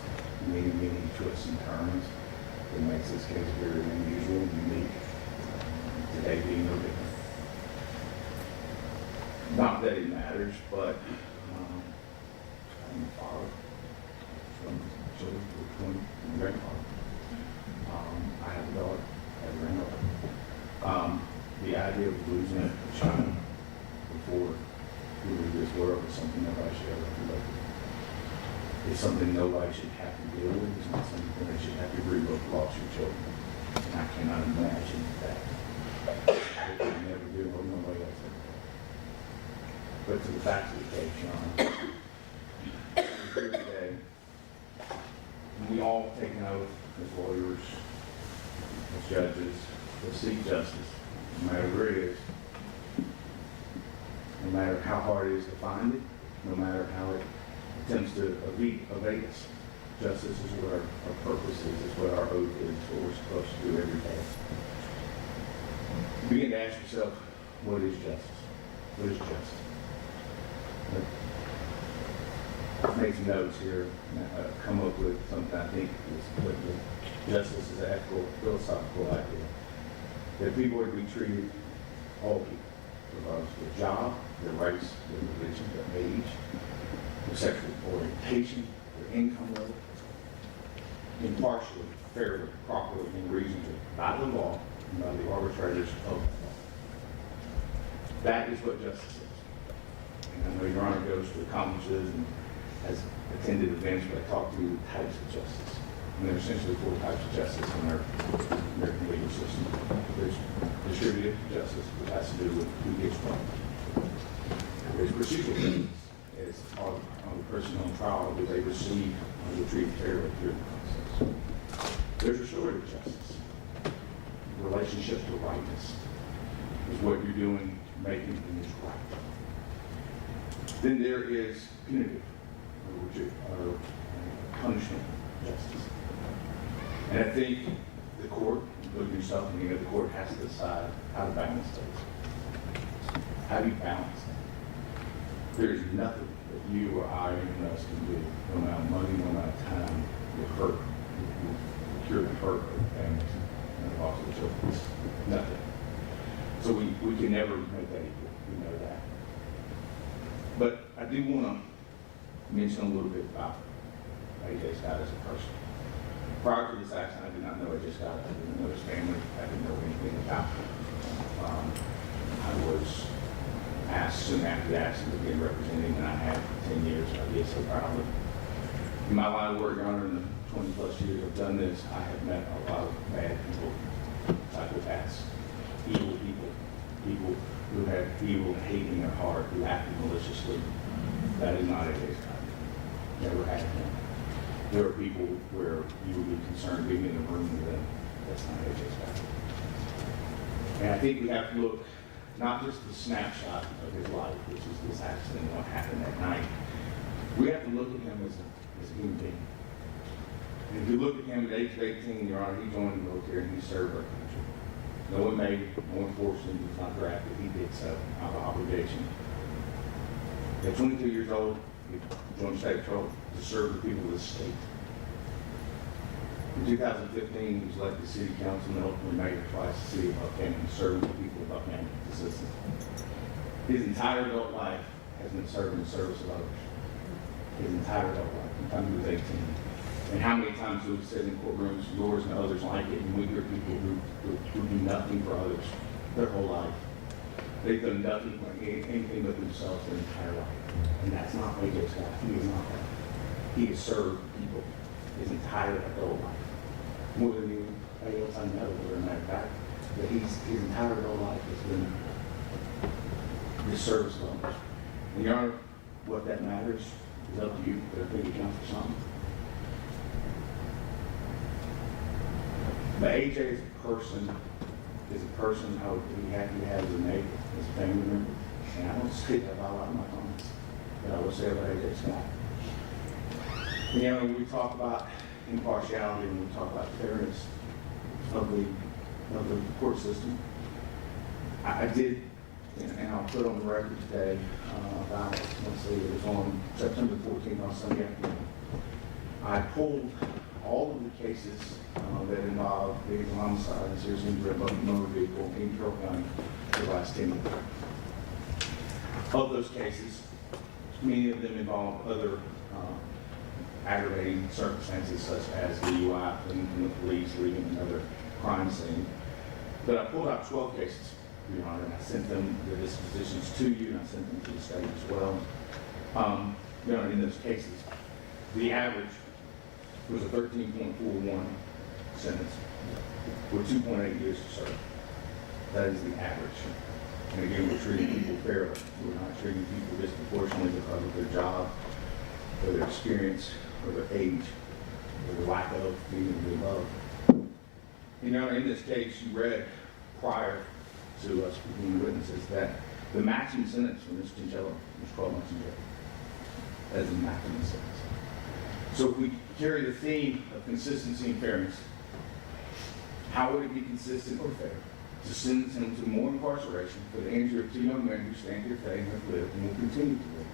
many, many twists and turns that makes this case very unusual and unique. Today being no different. Not that it matters, but I'm a father from children for 20 and grandfather. I have a daughter, I have a granddaughter. The idea of losing a child before we leave this world is something nobody should ever have to live with. It's something nobody should have to deal with. It's not something they should have to grieve over lost your children. And I cannot imagine that. I would never do what nobody else did. But to the facts of the case, Your Honor, we're here today. We all take an oath as lawyers, as judges, to seek justice, no matter where it is. No matter how hard it is to find it, no matter how it attempts to evade us. Justice is what our purpose is, it's what our oath is, it's what we're supposed to do every day. You begin to ask yourself, what is justice? What is justice? I've made some notes here, come up with something I think is what justice is an ethical, philosophical idea. That people are to be treated, all people, regardless of their job, their race, their religion, their age, their sexual orientation, their income level, impartially, fairly, properly, and reasonably, by the law and by the arbitrators of the law. That is what justice is. And I know Your Honor goes to conferences and has attended events where they talk through the types of justice. And there are essentially 4 types of justice in our American legal system. There's distributive justice, which has to do with who gets what. There's procedural justice, as on the person on trial, do they receive or be treated fairly through the process. There's restorative justice, relationship to rightness, is what you're doing, making things right. Then there is punitive, punishment justice. And I think the court, including yourself, and the court has to decide how to balance those. How do you balance that? There is nothing that you or I or anyone else can do, no amount of money, no amount of time, will hurt, will cure the hurt of families and the loss of children. Nothing. So we can never make that equal. We know that. But I do want to mention a little bit about AJ Scott as a person. Prior to this accident, I did not know AJ Scott. I didn't know his family. I didn't know anything about him. I was asked soon after the accident to begin representing, and I have for 10 years. I did so proudly. In my line of work, Your Honor, in the 20 plus years I've done this, I have met a lot of bad people, psychopaths, evil people, people who have evil and hate in their heart, who acted maliciously. That is not AJ Scott. Never had him. There are people where you would be concerned being in the room with them. That's not AJ Scott. And I think we have to look not just the snapshot of his life, which is this accident and what happened that night. We have to look at him as a human being. And if you look at him at age 18, Your Honor, he joined the military and he served our country. No one made him, no one forced him, he was not drafted, he did so out of obligation. At 22 years old, he joined state patrol to serve the people of the state. In 2015, he was elected to city council and ultimately mayor twice, the city of Buchanan, serving the people of Buchanan as a citizen. His entire adult life has been served in the service of others. His entire adult life, from the time he was 18. And how many times we've said in courtrooms, yours and others like it, and we hear people who do nothing for others their whole life. They've done nothing for anything but themselves their entire life. And that's not AJ Scott. He is not that. He has served people his entire adult life. More than anybody else I know, as a matter of fact, that his entire adult life has been his service of others. And Your Honor, what that matters is up to you, but I think it counts for something. But AJ is a person I would be happy to have as a neighbor, as a family member. And I don't say that about a lot of my comments, but I will say about AJ Scott. And, you know, when we talk about impartiality and we talk about fairness of the court system, I did, and I'll put on the record today about, let's see, it was on September 14th on Sunday afternoon. I pulled all of the cases that involve vehicular homicide and serious injury of a motor vehicle in Carroll County for the last 10 years. Of those cases, many of them involve other aggravating circumstances such as DUI, fleeing from the police, leaving another crime scene. But I pulled out 12 cases, Your Honor, and I sent them the dispositions to you, and I sent them to the state as well. You know, in those cases, the average was a 13.41 sentence with 2.8 years to serve. That is the average. And again, we're treating people fairly. We're not treating people disproportionately because of their job, or their experience, or their age, or their lack of being above. You know, in this case, you read prior to us being witnesses that the maximum sentence for Ms. Chinchilla was 12 months in jail. That is the maximum sentence. So if we carry the theme of consistency and fairness, how would it be consistent or fair to sentence him to more incarceration for the injury of two young men who stand here today and have lived and will continue to live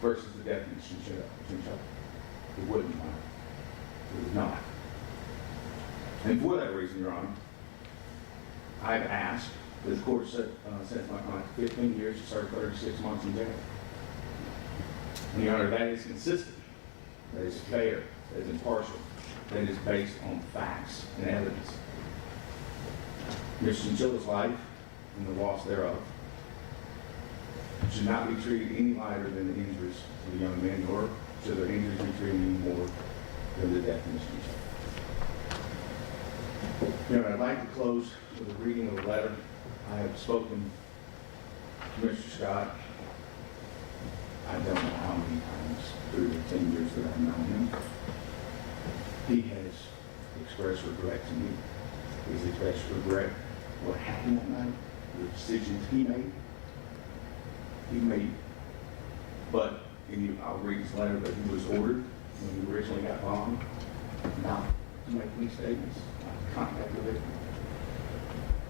versus the death of Ms. Chinchilla? It wouldn't matter. It would not. And for that reason, Your Honor, I've asked that the court sentence my client to 15 years to serve 36 months in jail. And Your Honor, that is consistent, that is fair, that is impartial, that is based on facts and evidence. Ms. Chinchilla's life and the loss thereof should not be treated any lighter than the injuries of the young men, nor should their injuries be treated any more than the death of Ms. Chinchilla. You know, I'd like to close with a reading of a letter I have spoken to Mr. Scott. I don't know how many times through the 10 years that I've known him. He has expressed regret to me. He's expressed regret what happened that night, the decisions he made. But and I'll read this letter, that he was ordered when he originally got bond not to make any statements, not to contact the victim.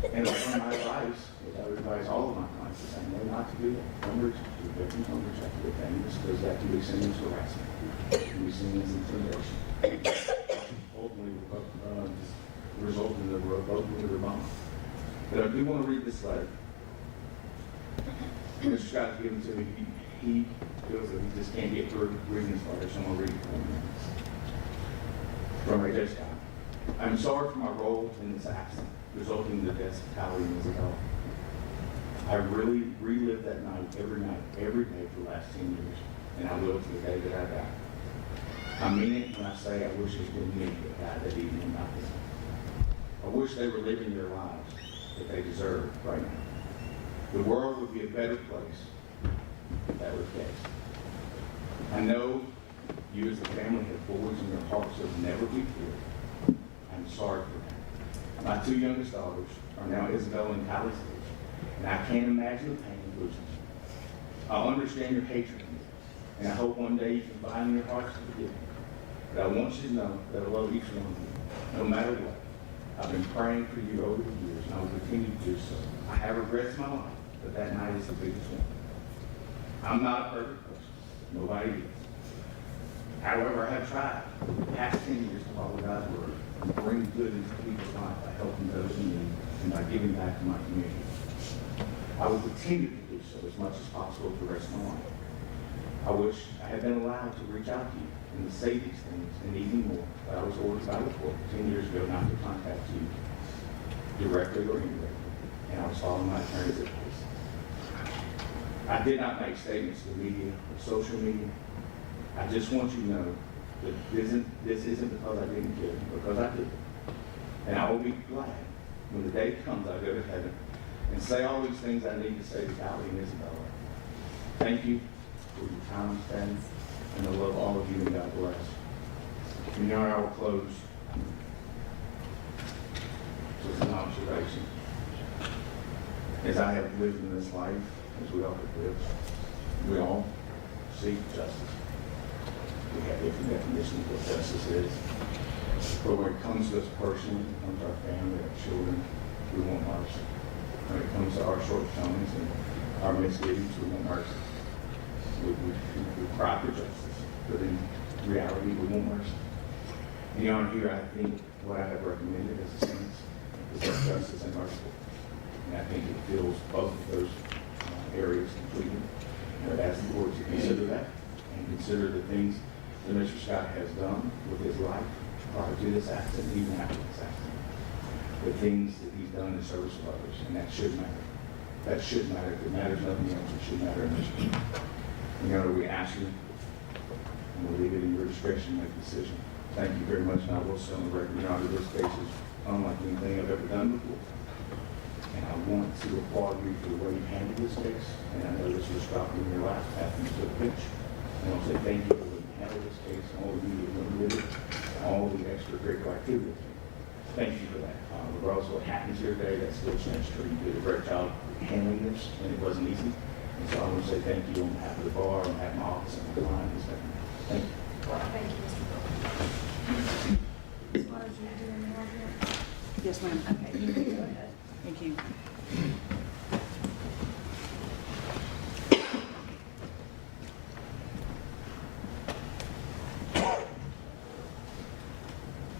And one of my advice, which I would advise all of my clients, the same way, not to do that. Don't reach out to the victims, don't reach out to the families, because that can be seen as harassment, can be seen as intimidation. Ultimately, result in the revoking of their bond. But I do want to read this letter. Mr. Scott's given to me. He feels that he just can't get through reading this letter, so I'm going to read it for him. From AJ Scott. I'm sorry for my role in this accident, resulting in the deaths of Kylie and Isabella. I really relived that night, every day for the last 10 years, and I will to the day that I die. I mean it when I say I wish it was me that died that evening, not them. I wish they were living their lives that they deserve right now. The world would be a better place if that were the case. I know you as a family have boys in your hearts that will never be free. I'm sorry for that. My two youngest daughters are now Isabella and Kylie's age, and I can't imagine the pain of losing them. I understand your hatred of me, and I hope one day you can find in your hearts to forgive me. But I want you to know that I love each one of you, no matter what. I've been praying for you over the years, and I will continue to do so. I have regrets in my life, but that night is the biggest one. I'm not a perfect person. Nobody is. However, I have tried the past 10 years to follow God's word and bring good into people's lives by helping those in need and by giving back to my community. I will continue to do so as much as possible for the rest of my life. I wish I had been allowed to reach out to you and to say these things and even more, but I was ordered by the court 10 years ago not to contact you directly or indirectly, and I was following my attorney's advice. I did not make statements to the media or social media. I just want you to know that this isn't because I didn't kill you, because I did. And I will be glad when the day comes I go to heaven and say all these things I need to say to Kylie and Isabella. Thank you for your time spent, and I love all of you, and God bless. And now I will close with an observation. As I have lived in this life, as we all have lived, we all seek justice. We have different definitions of what justice is. But when it comes to us personally, when it comes to our family, our children, we want mercy. When it comes to our shortcomings and our misgivings, we want mercy. We cry for justice, but in reality, we want mercy. And on here, I think what I have recommended as a sentence is that justice and mercy. And I think it fills both of those areas completely. And I'd ask the court to consider that and consider the things that Mr. Scott has done with his life prior to this accident, even after this accident. The things that he's done in service of others, and that should matter. That should matter. If it matters nothing else, it should matter in this case. You know, we ask you, and we'll leave it in your discretion to make a decision. Thank you very much, and I will say on the record, Your Honor, this case is unlike anything I've ever done before. And I want to applaud you for the way you handled this case. And I know this was dropped in your last after you took a pitch. And I'll say thank you for the way you handled this case, and all of you that went with it, and all the extracurricular activities. Thank you for that. Regardless of what happens here today, that still stands true. You did a great job handling this, and it wasn't easy. And so I want to say thank you on behalf of the bar, on behalf of my office, and my client. Thank you. Thank you, Mr. Bowles. Ms. Waters, you doing the argument? Yes, ma'am. Okay, you can go ahead. Thank you.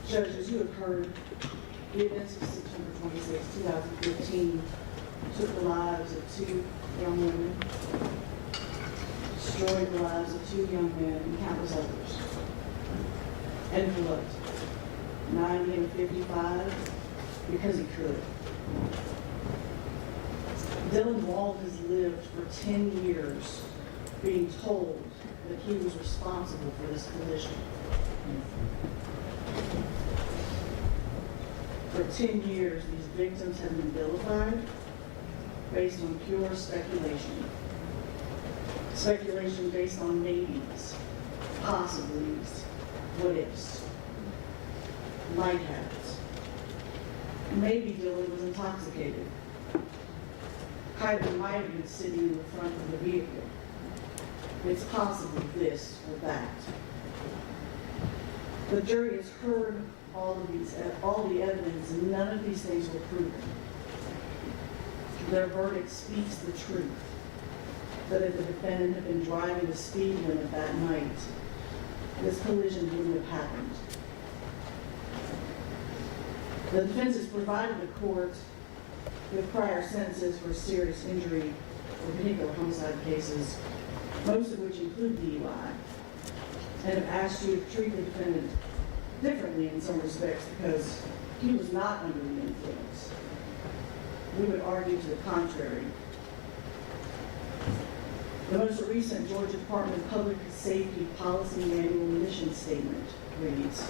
Judge, as you have heard, the events of September 26, 2015 took the lives of two young women, destroyed the lives of two young men and countless others. And for what? 90 and 55, because he could. Dylan Wall has lived for 10 years being told that he was responsible for this collision. For 10 years, these victims have been vilified based on pure speculation. Speculation based on maybes, possiblies, what ifs, might haves. Maybe Dylan was intoxicated. Kylie might have been sitting in the front of the vehicle. It's possibly this or that. The jury has heard all the evidence, and none of these things were proven. Their verdict speaks the truth, that if the defendant had been driving the speed limit that night, this collision wouldn't have happened. The defense has provided the court with prior sentences for serious injury or vehicular homicide cases, most of which include DUI, and have asked you to treat the defendant differently in some respects because he was not under the influence. We would argue to the contrary. The most recent Georgia Department of Public Safety Policy Manual mission statement reads,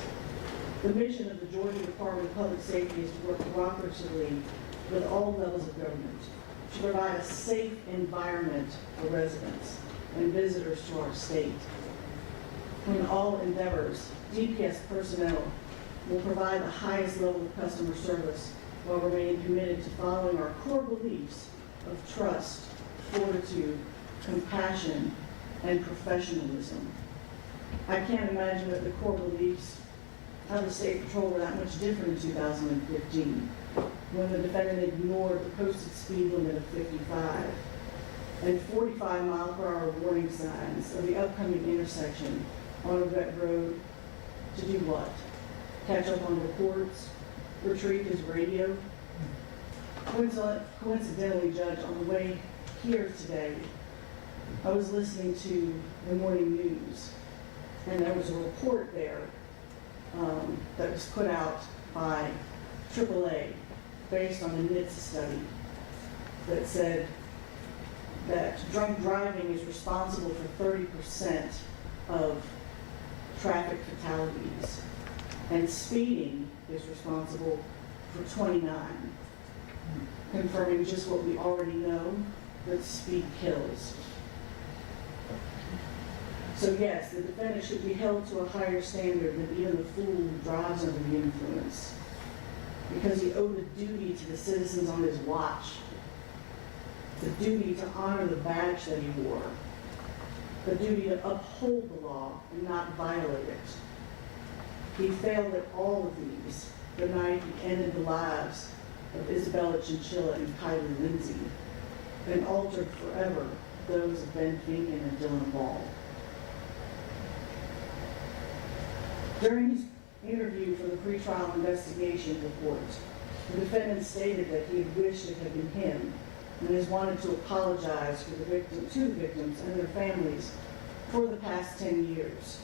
"The mission of the Georgia Department of Public Safety is to work cooperatively with all levels of government to provide a safe environment for residents and visitors to our state. In all endeavors, DPS personnel will provide the highest level of customer service while remaining committed to following our core beliefs of trust, fortitude, compassion, and professionalism." I can't imagine that the core beliefs of the State Patrol were that much different in 2015, when the defendant ignored the posted speed limit of 55 and 45-mile-per-hour warning signs of the upcoming intersection on a wet road to do what? Catch up on reports? Retrieve his radio? Coincidentally, Judge, on the way here today, I was listening to the morning news, and there was a report there that was put out by AAA based on a NHTSA study that said that drunk driving is responsible for 30% of traffic fatalities, and speeding is responsible for 29, confirming just what we already know, that speed kills. So yes, the defendant should be held to a higher standard than even the fool who drives under the influence, because he owed a duty to the citizens on his watch, the duty to honor the badge that he wore, the duty to uphold the law and not violate it. He failed at all of these the night he ended the lives of Isabella Chinchilla and Kylie Lindsey, and altered forever those of Ben Finken and Dylan Ball. During his interview for the pretrial investigation report, the defendant stated that he had wished it had been him and has wanted to apologize to the victims and their families for the past 10 years.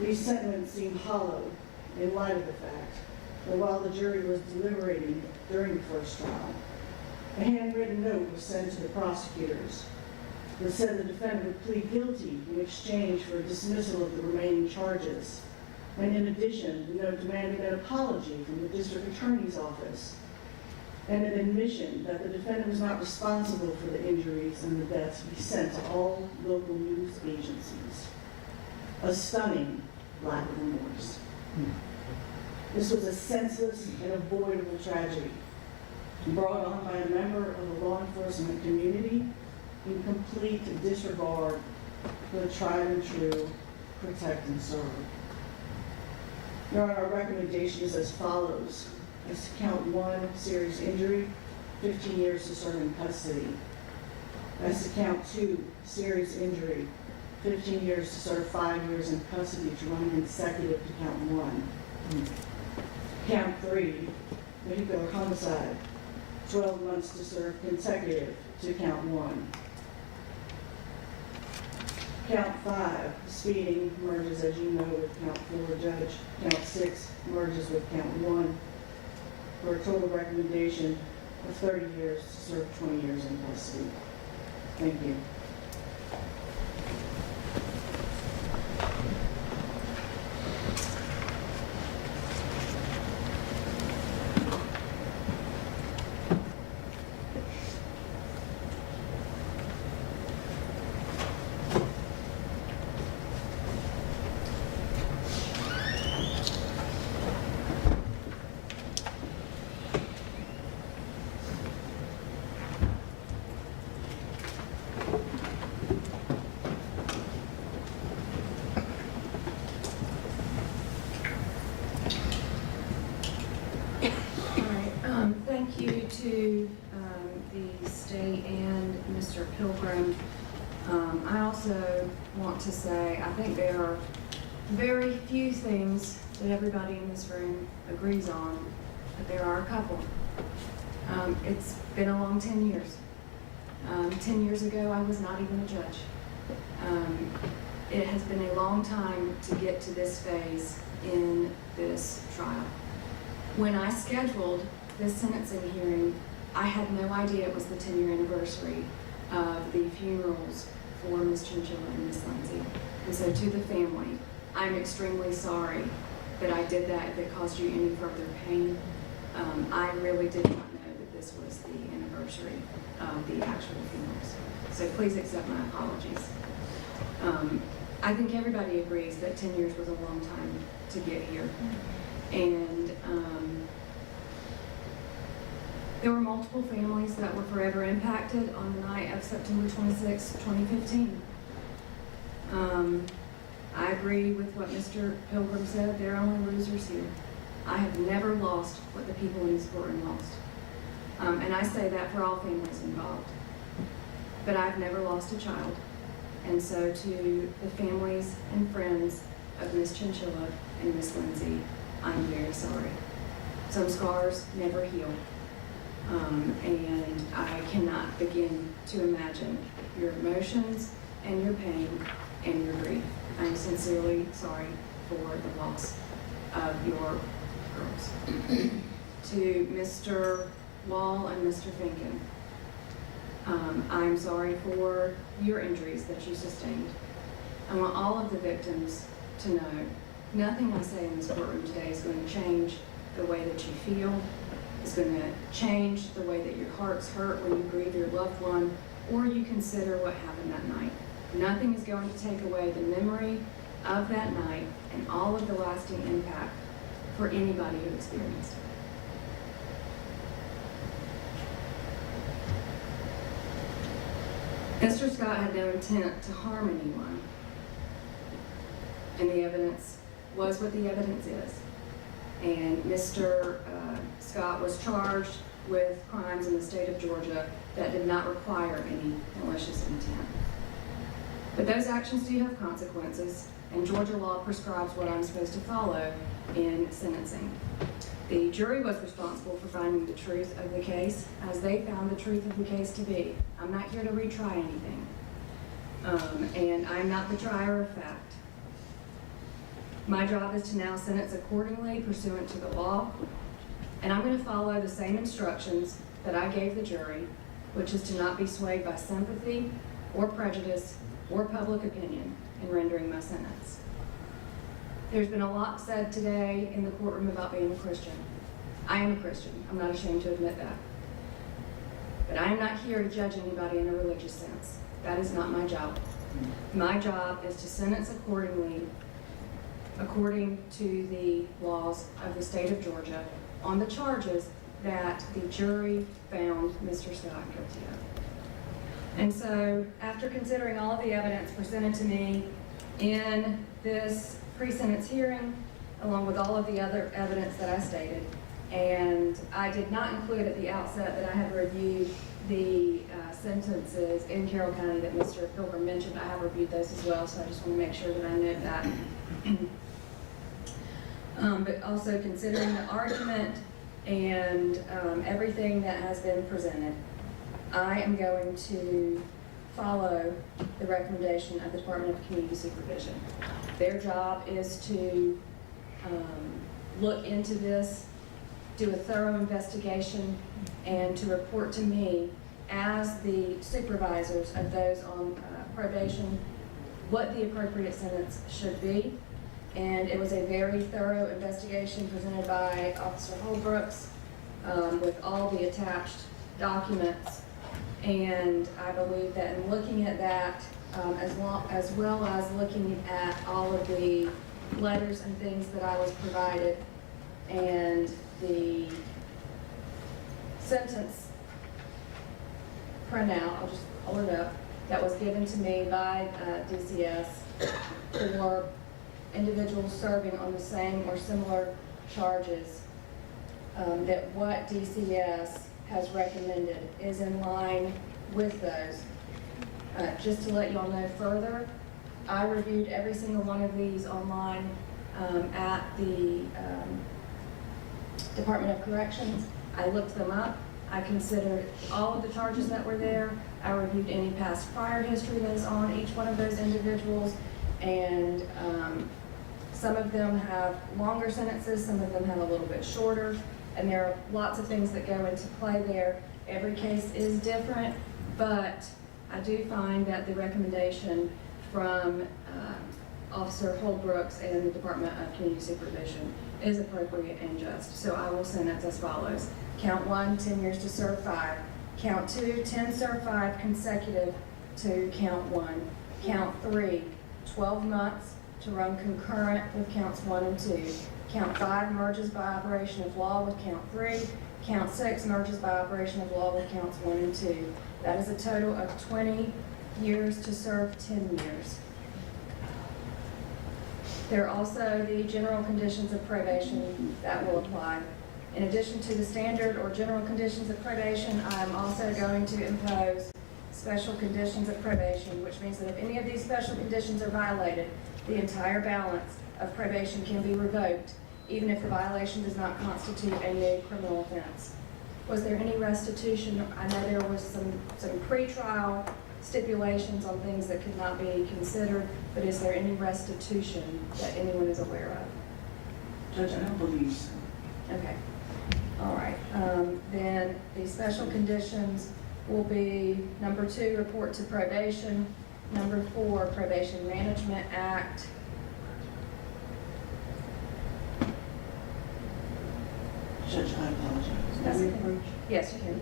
These sentiments seem hollow in light of the fact that while the jury was deliberating during the first trial, a handwritten note was sent to the prosecutors that said the defendant would plead guilty in exchange for a dismissal of the remaining charges. And in addition, the note demanded an apology from the district attorney's office and an admission that the defendant was not responsible for the injuries and the deaths he sent to all local news agencies. A stunning lack of remorse. This was a senseless and avoidable tragedy brought on by a member of the law enforcement community in complete disregard for the tried and true protect and serve. Your Honor, our recommendation is as follows. As to count 1, serious injury, 15 years to serve in custody. As to count 2, serious injury, 15 years to serve 5 years in custody to run consecutive to count 1. Count 3, vehicular homicide, 12 months to serve consecutive to count 1. Count 5, speeding merges, as you know, with count 4, Judge. Count 6 merges with count 1, for a total recommendation of 30 years to serve 20 years in custody. Thank you. the state and Mr. Pilgrim, I also want to say, I think there are very few things that everybody in this room agrees on, but there are a couple. It's been a long 10 years. 10 years ago, I was not even a judge. It has been a long time to get to this phase in this trial. When I scheduled this sentencing hearing, I had no idea it was the 10-year anniversary of the funerals for Ms. Chinchilla and Ms. Lindsey. And so to the family, I'm extremely sorry that I did that if it caused you any further pain. I really did not know that this was the anniversary of the actual funerals. So please accept my apologies. I think everybody agrees that 10 years was a long time to get here. And there were multiple families that were forever impacted on the night of September 26, 2015. I agree with what Mr. Pilgrim said. There are only losers here. I have never lost what the people in this courtroom lost. And I say that for all families involved. But I've never lost a child. And so to the families and friends of Ms. Chinchilla and Ms. Lindsey, I'm very sorry. Some scars never heal. And I cannot begin to imagine your emotions and your pain and your grief. I'm sincerely sorry for the loss of your girls. To Mr. Wall and Mr. Finken, I'm sorry for your injuries that you sustained. I want all of the victims to know nothing I say in this courtroom today is going to change the way that you feel. It's going to change the way that your hearts hurt when you grieve your loved one or you consider what happened that night. Nothing is going to take away the memory of that night and all of the lasting impact for anybody who experienced it. Mr. Scott had no intent to harm anyone, and the evidence was what the evidence is. And Mr. Scott was charged with crimes in the state of Georgia that did not require any malicious intent. But those actions do have consequences, and Georgia law prescribes what I'm supposed to follow in sentencing. The jury was responsible for finding the truth of the case as they found the truth of the case to be. I'm not here to retry anything, and I'm not the trier of fact. My job is to now sentence accordingly pursuant to the law, and I'm going to follow the same instructions that I gave the jury, which is to not be swayed by sympathy or prejudice or public opinion in rendering my sentence. There's been a lot said today in the courtroom about being a Christian. I am a Christian. I'm not ashamed to admit that. But I am not here to judge anybody in a religious sense. That is not my job. My job is to sentence accordingly, according to the laws of the state of Georgia, on the charges that the jury found Mr. Scott guilty of. And so, after considering all of the evidence presented to me in this pre-sentence hearing, along with all of the other evidence that I stated, and I did not include at the outset that I had reviewed the sentences in Carroll County that Mr. Pilgrim mentioned. I have reviewed those as well, so I just want to make sure that I note that. But also considering the argument and everything that has been presented, I am going to follow the recommendation of the Department of Community Supervision. Their job is to look into this, do a thorough investigation, and to report to me as the supervisors of those on probation what the appropriate sentence should be. And it was a very thorough investigation presented by Officer Holbrooks with all the attached documents. And I believe that in looking at that, as well as looking at all of the letters and things that I was provided and the sentence printout, I'll just pull it up, that was given to me by DCS for individuals serving on the same or similar charges, that what DCS has recommended is in line with those. Just to let you all know further, I reviewed every single one of these online at the Department of Corrections. I looked them up. I considered all of the charges that were there. I reviewed any past prior history that is on each one of those individuals, and some of them have longer sentences, some of them have a little bit shorter, and there are lots of things that go into play there. Every case is different, but I do find that the recommendation from Officer Holbrooks and the Department of Community Supervision is appropriate and just. So I will sentence as follows. Count 1, 10 years to serve 5. Count 2, 10 serve 5 consecutive to count 1. Count 3, 12 months to run concurrent with counts 1 and 2. Count 5 merges by operation of law with count 3. Count 6 merges by operation of law with counts 1 and 2. That is a total of 20 years to serve 10 years. There are also the general conditions of probation that will apply. In addition to the standard or general conditions of probation, I am also going to impose special conditions of probation, which means that if any of these special conditions are violated, the entire balance of probation can be revoked, even if the violation does not constitute a new criminal offense. Was there any restitution? I know there was some pre-trial stipulations on things that could not be considered, but is there any restitution that anyone is aware of? Judge, I don't believe so. Okay. All right. Then the special conditions will be number 2, report to probation. Number 4, Probation Management Act. Judge, I apologize. That's May we okay. approach? Yes, you can.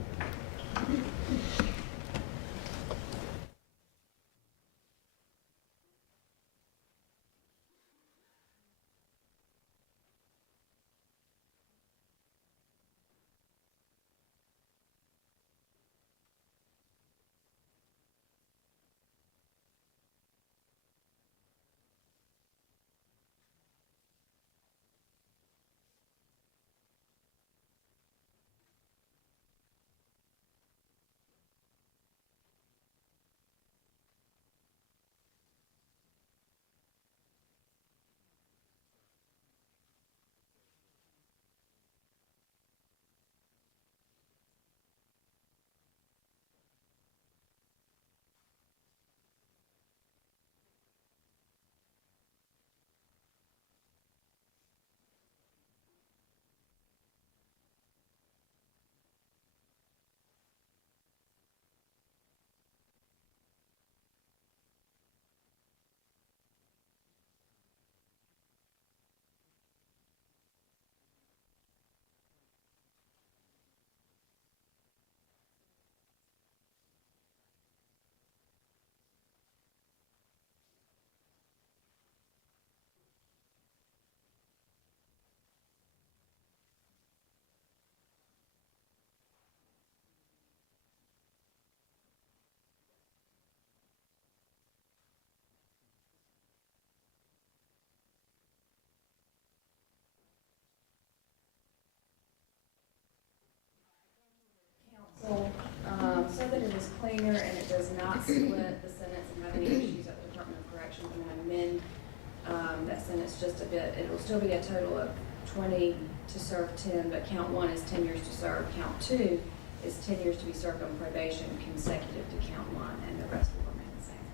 So that it is cleaner and it does not split the sentence and have any issues at the Department of Corrections, I'm going to amend that sentence just a bit. It will still be a total of 20 to serve 10, but count 1 is 10 years to serve. Count 2 is 10 years to be served on probation consecutive to count 1, and the rest will remain the same.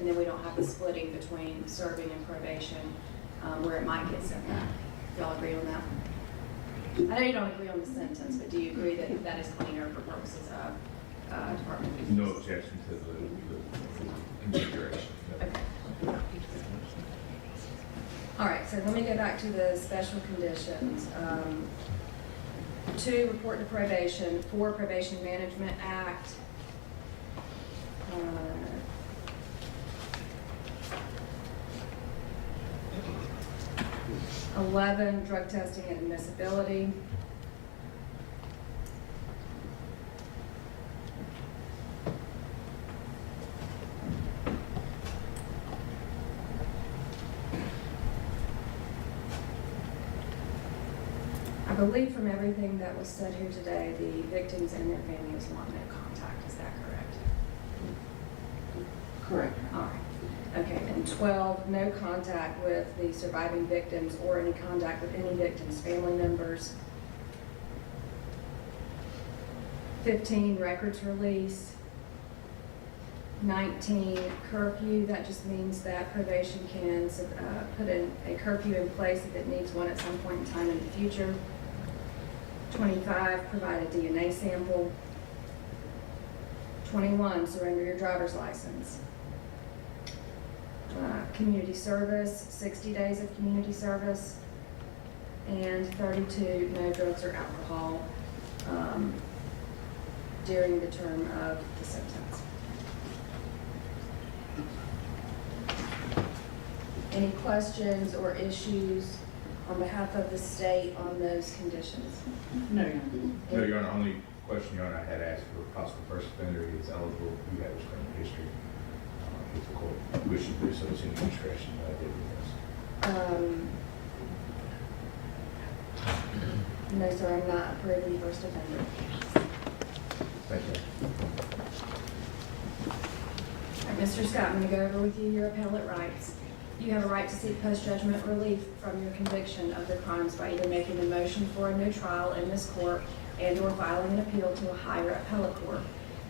And then we don't have the splitting between serving and probation where it might get sent back. Y'all agree on that? I know you don't agree on the sentence, but do you agree that that is cleaner for purposes of Department of Justice? No objection to the configuration. Okay. All right, so let me go back to the special conditions. 2, report to probation. 4, Probation Management Act. 11, drug testing and admissibility. 12, believe from everything that was said here today, the victims and their families want no contact. Is that correct? Correct. All right. Okay, and 12, no contact with the surviving victims or any contact with any victims' family members. 15, records release. 19, curfew. That just means that probation can put in a curfew in place if it needs one at some point in time in the future. 25, provide a DNA sample. 21, surrender your driver's license. Community service, 60 days of community service. And 32, no drugs or alcohol during the term of the sentence. Any questions or issues on behalf of the state on those conditions? No, Your Honor. No, Your Honor, only question, Your Honor, I had asked for possible first offender is eligible, who has criminal history. If the court wishes to do so, it's in your discretion, but I did request. No, sir, I'm not approving first offender. Thank you. All right, Mr. Scott, I'm going to go over with you your appellate rights. You have a right to seek post-judgment relief from your conviction of the crimes by either making a motion for a new trial in this court and or filing an appeal to a higher appellate court.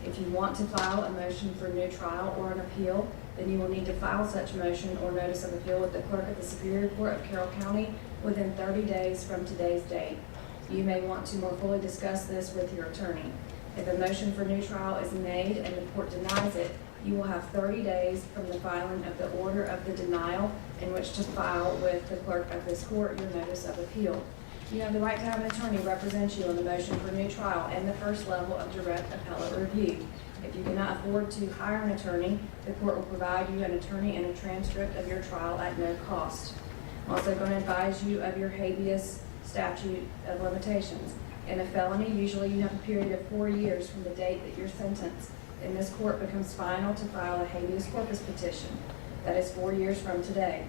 If you want to file a motion for a new trial or an appeal, then you will need to file such motion or notice of appeal with the clerk of the Superior Court of Carroll County within 30 days from today's date. You may want to more fully discuss this with your attorney. If a motion for new trial is made and the court denies it, you will have 30 days from the filing of the order of the denial in which to file with the clerk of this court your notice of appeal. You have the right to have an attorney represent you on the motion for new trial and the first level of direct appellate review. If you cannot afford to hire an attorney, the court will provide you an attorney and a transcript of your trial at no cost. I'm also going to advise you of your habeas statute of limitations. In a felony, usually you have a period of 4 years from the date that your sentence in this court becomes final to file a habeas corpus petition. That is 4 years from today.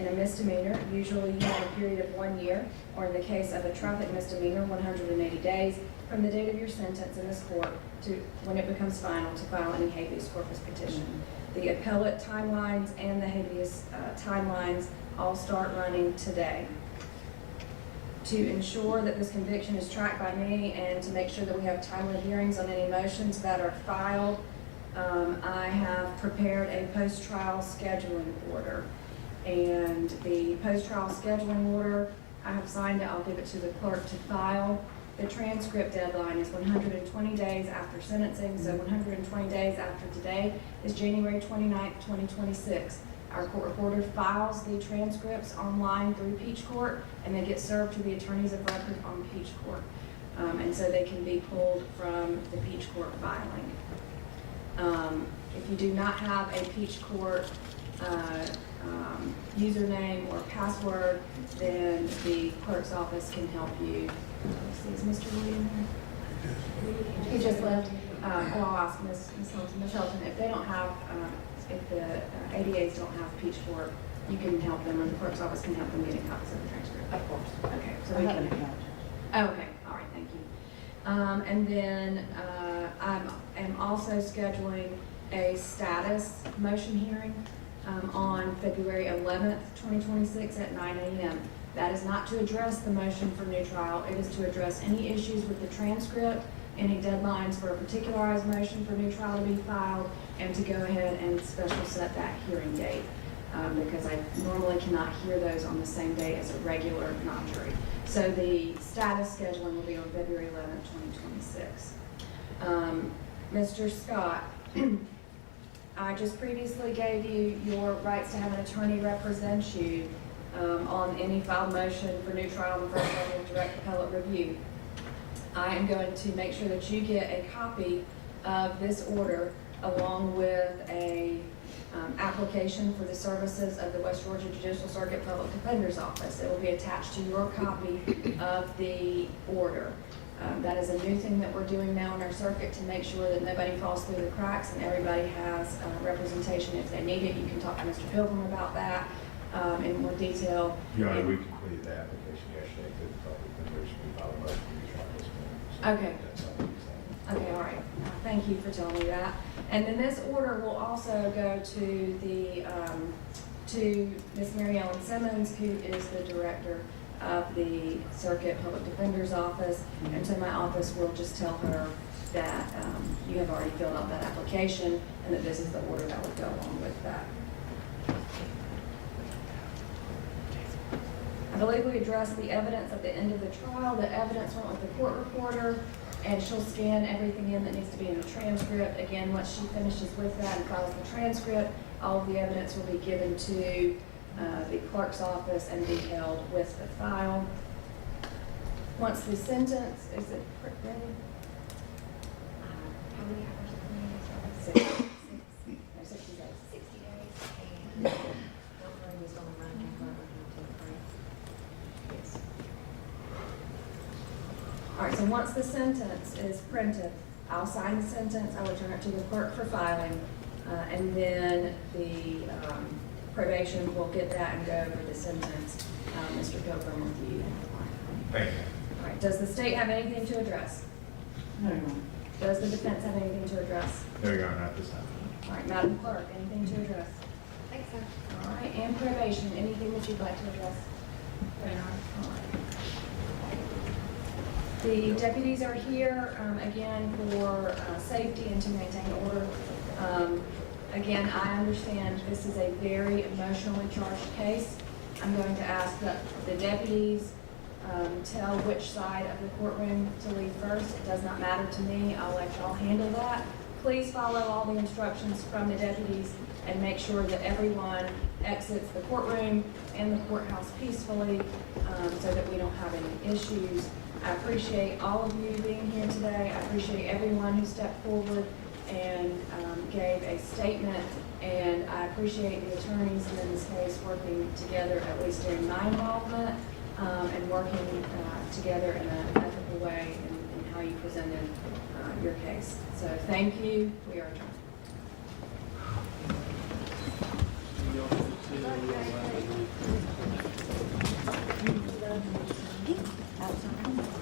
In a misdemeanor, usually you have a period of 1 year, or in the case of a traffic misdemeanor, 180 days from the date of your sentence in this court to when it becomes final to file any habeas corpus petition. The appellate timelines and the habeas timelines all start running today. To ensure that this conviction is tracked by me and to make sure that we have timely hearings on any motions that are filed, I have prepared a post-trial scheduling order. And the post-trial scheduling order, I have signed it, I'll give it to the clerk to file. The transcript deadline is 120 days after sentencing, so 120 days after today is January 29th, 2026. Our court reporter files the transcripts online through Peach Court, and they get served to the attorneys of record on Peach Court. And so they can be pulled from the Peach Court filing. If you do not have a Peach Court username or password, then the clerk's office can help you. Is Mr. William here? He just left. I'll ask Ms. Hilton. Ms. Hilton, if they don't have, if the ADAs don't have Peach Court, you can help them, or the clerk's office can help them get copies of the transcript. Of course. Okay, so I we have an can. account. Okay, all right, thank you. And then I'm also scheduling a status motion hearing on February 11th, 2026 at 9 a.m. That is not to address the motion for new trial. It is to address any issues with the transcript, any deadlines for a particularized motion for new trial to be filed, and to go ahead and special set that hearing date. Because I normally cannot hear those on the same day as a regular non-jury. So the status scheduling will be on February 11th, 2026. Mr. Scott, I just previously gave you your rights to have an attorney represent you on any filed motion for new trial and first level of direct appellate review. I am going to make sure that you get a copy of this order along with a application for the services of the West Georgia Judicial Circuit Public Defender's Office. It will be attached to your copy of the order. That is a new thing that we're doing now in our circuit to make sure that nobody falls through the cracks and everybody has representation if they need it. You can talk to Mr. Pilgrim about that in more detail. Your Honor, we completed the application yesterday to the public defenders. We filed Okay, That's all. okay, all right. Thank you for telling me that. And then this order will also go to the, to Ms. Mary Ellen Simmons, who is the director of the Circuit Public Defender's Office. And to my office, we'll just tell her that you have already filled out that application and that this is the order that would go along with that. I believe we addressed the evidence at the end of the trial. The evidence went with the court reporter, and she'll scan everything in that needs to be in the transcript. Again, once she finishes with that and files the transcript, all of the evidence will be given to the clerk's office and be held with the file. Once the sentence, is it ready? How many hours of cleaning is that? 60 days. 60 days. Don't worry, he's gonna run and run until the break. Yes. All right, so once the sentence is printed, I'll sign the sentence, I'll return it to the clerk for filing, and then the probation will get that and go over the sentence. Mr. Pilgrim with you. Thank you. All right, does the state have anything to address? No, Your Honor. Does the defense have anything to address? No, Your Honor, not this time. All right, Madam Clerk, anything to address? Thanks, sir. All right, and probation, anything that you'd like to address? All right. The deputies are here, again, for safety and to maintain order. Again, I understand this is a very emotionally charged case. I'm going to ask that the deputies tell which side of the courtroom to leave first. It does not matter to me. I'll let y'all handle that. Please follow all the instructions from the deputies and make sure that everyone exits the courtroom and the courthouse peacefully so that we don't have any issues. I appreciate all of you being here today. I appreciate everyone who stepped forward and gave a statement, and I appreciate the attorneys in this case working together, at least during my involvement, and working together in an ethical way in how you presented your case. So thank you. We are adjourned. Outside.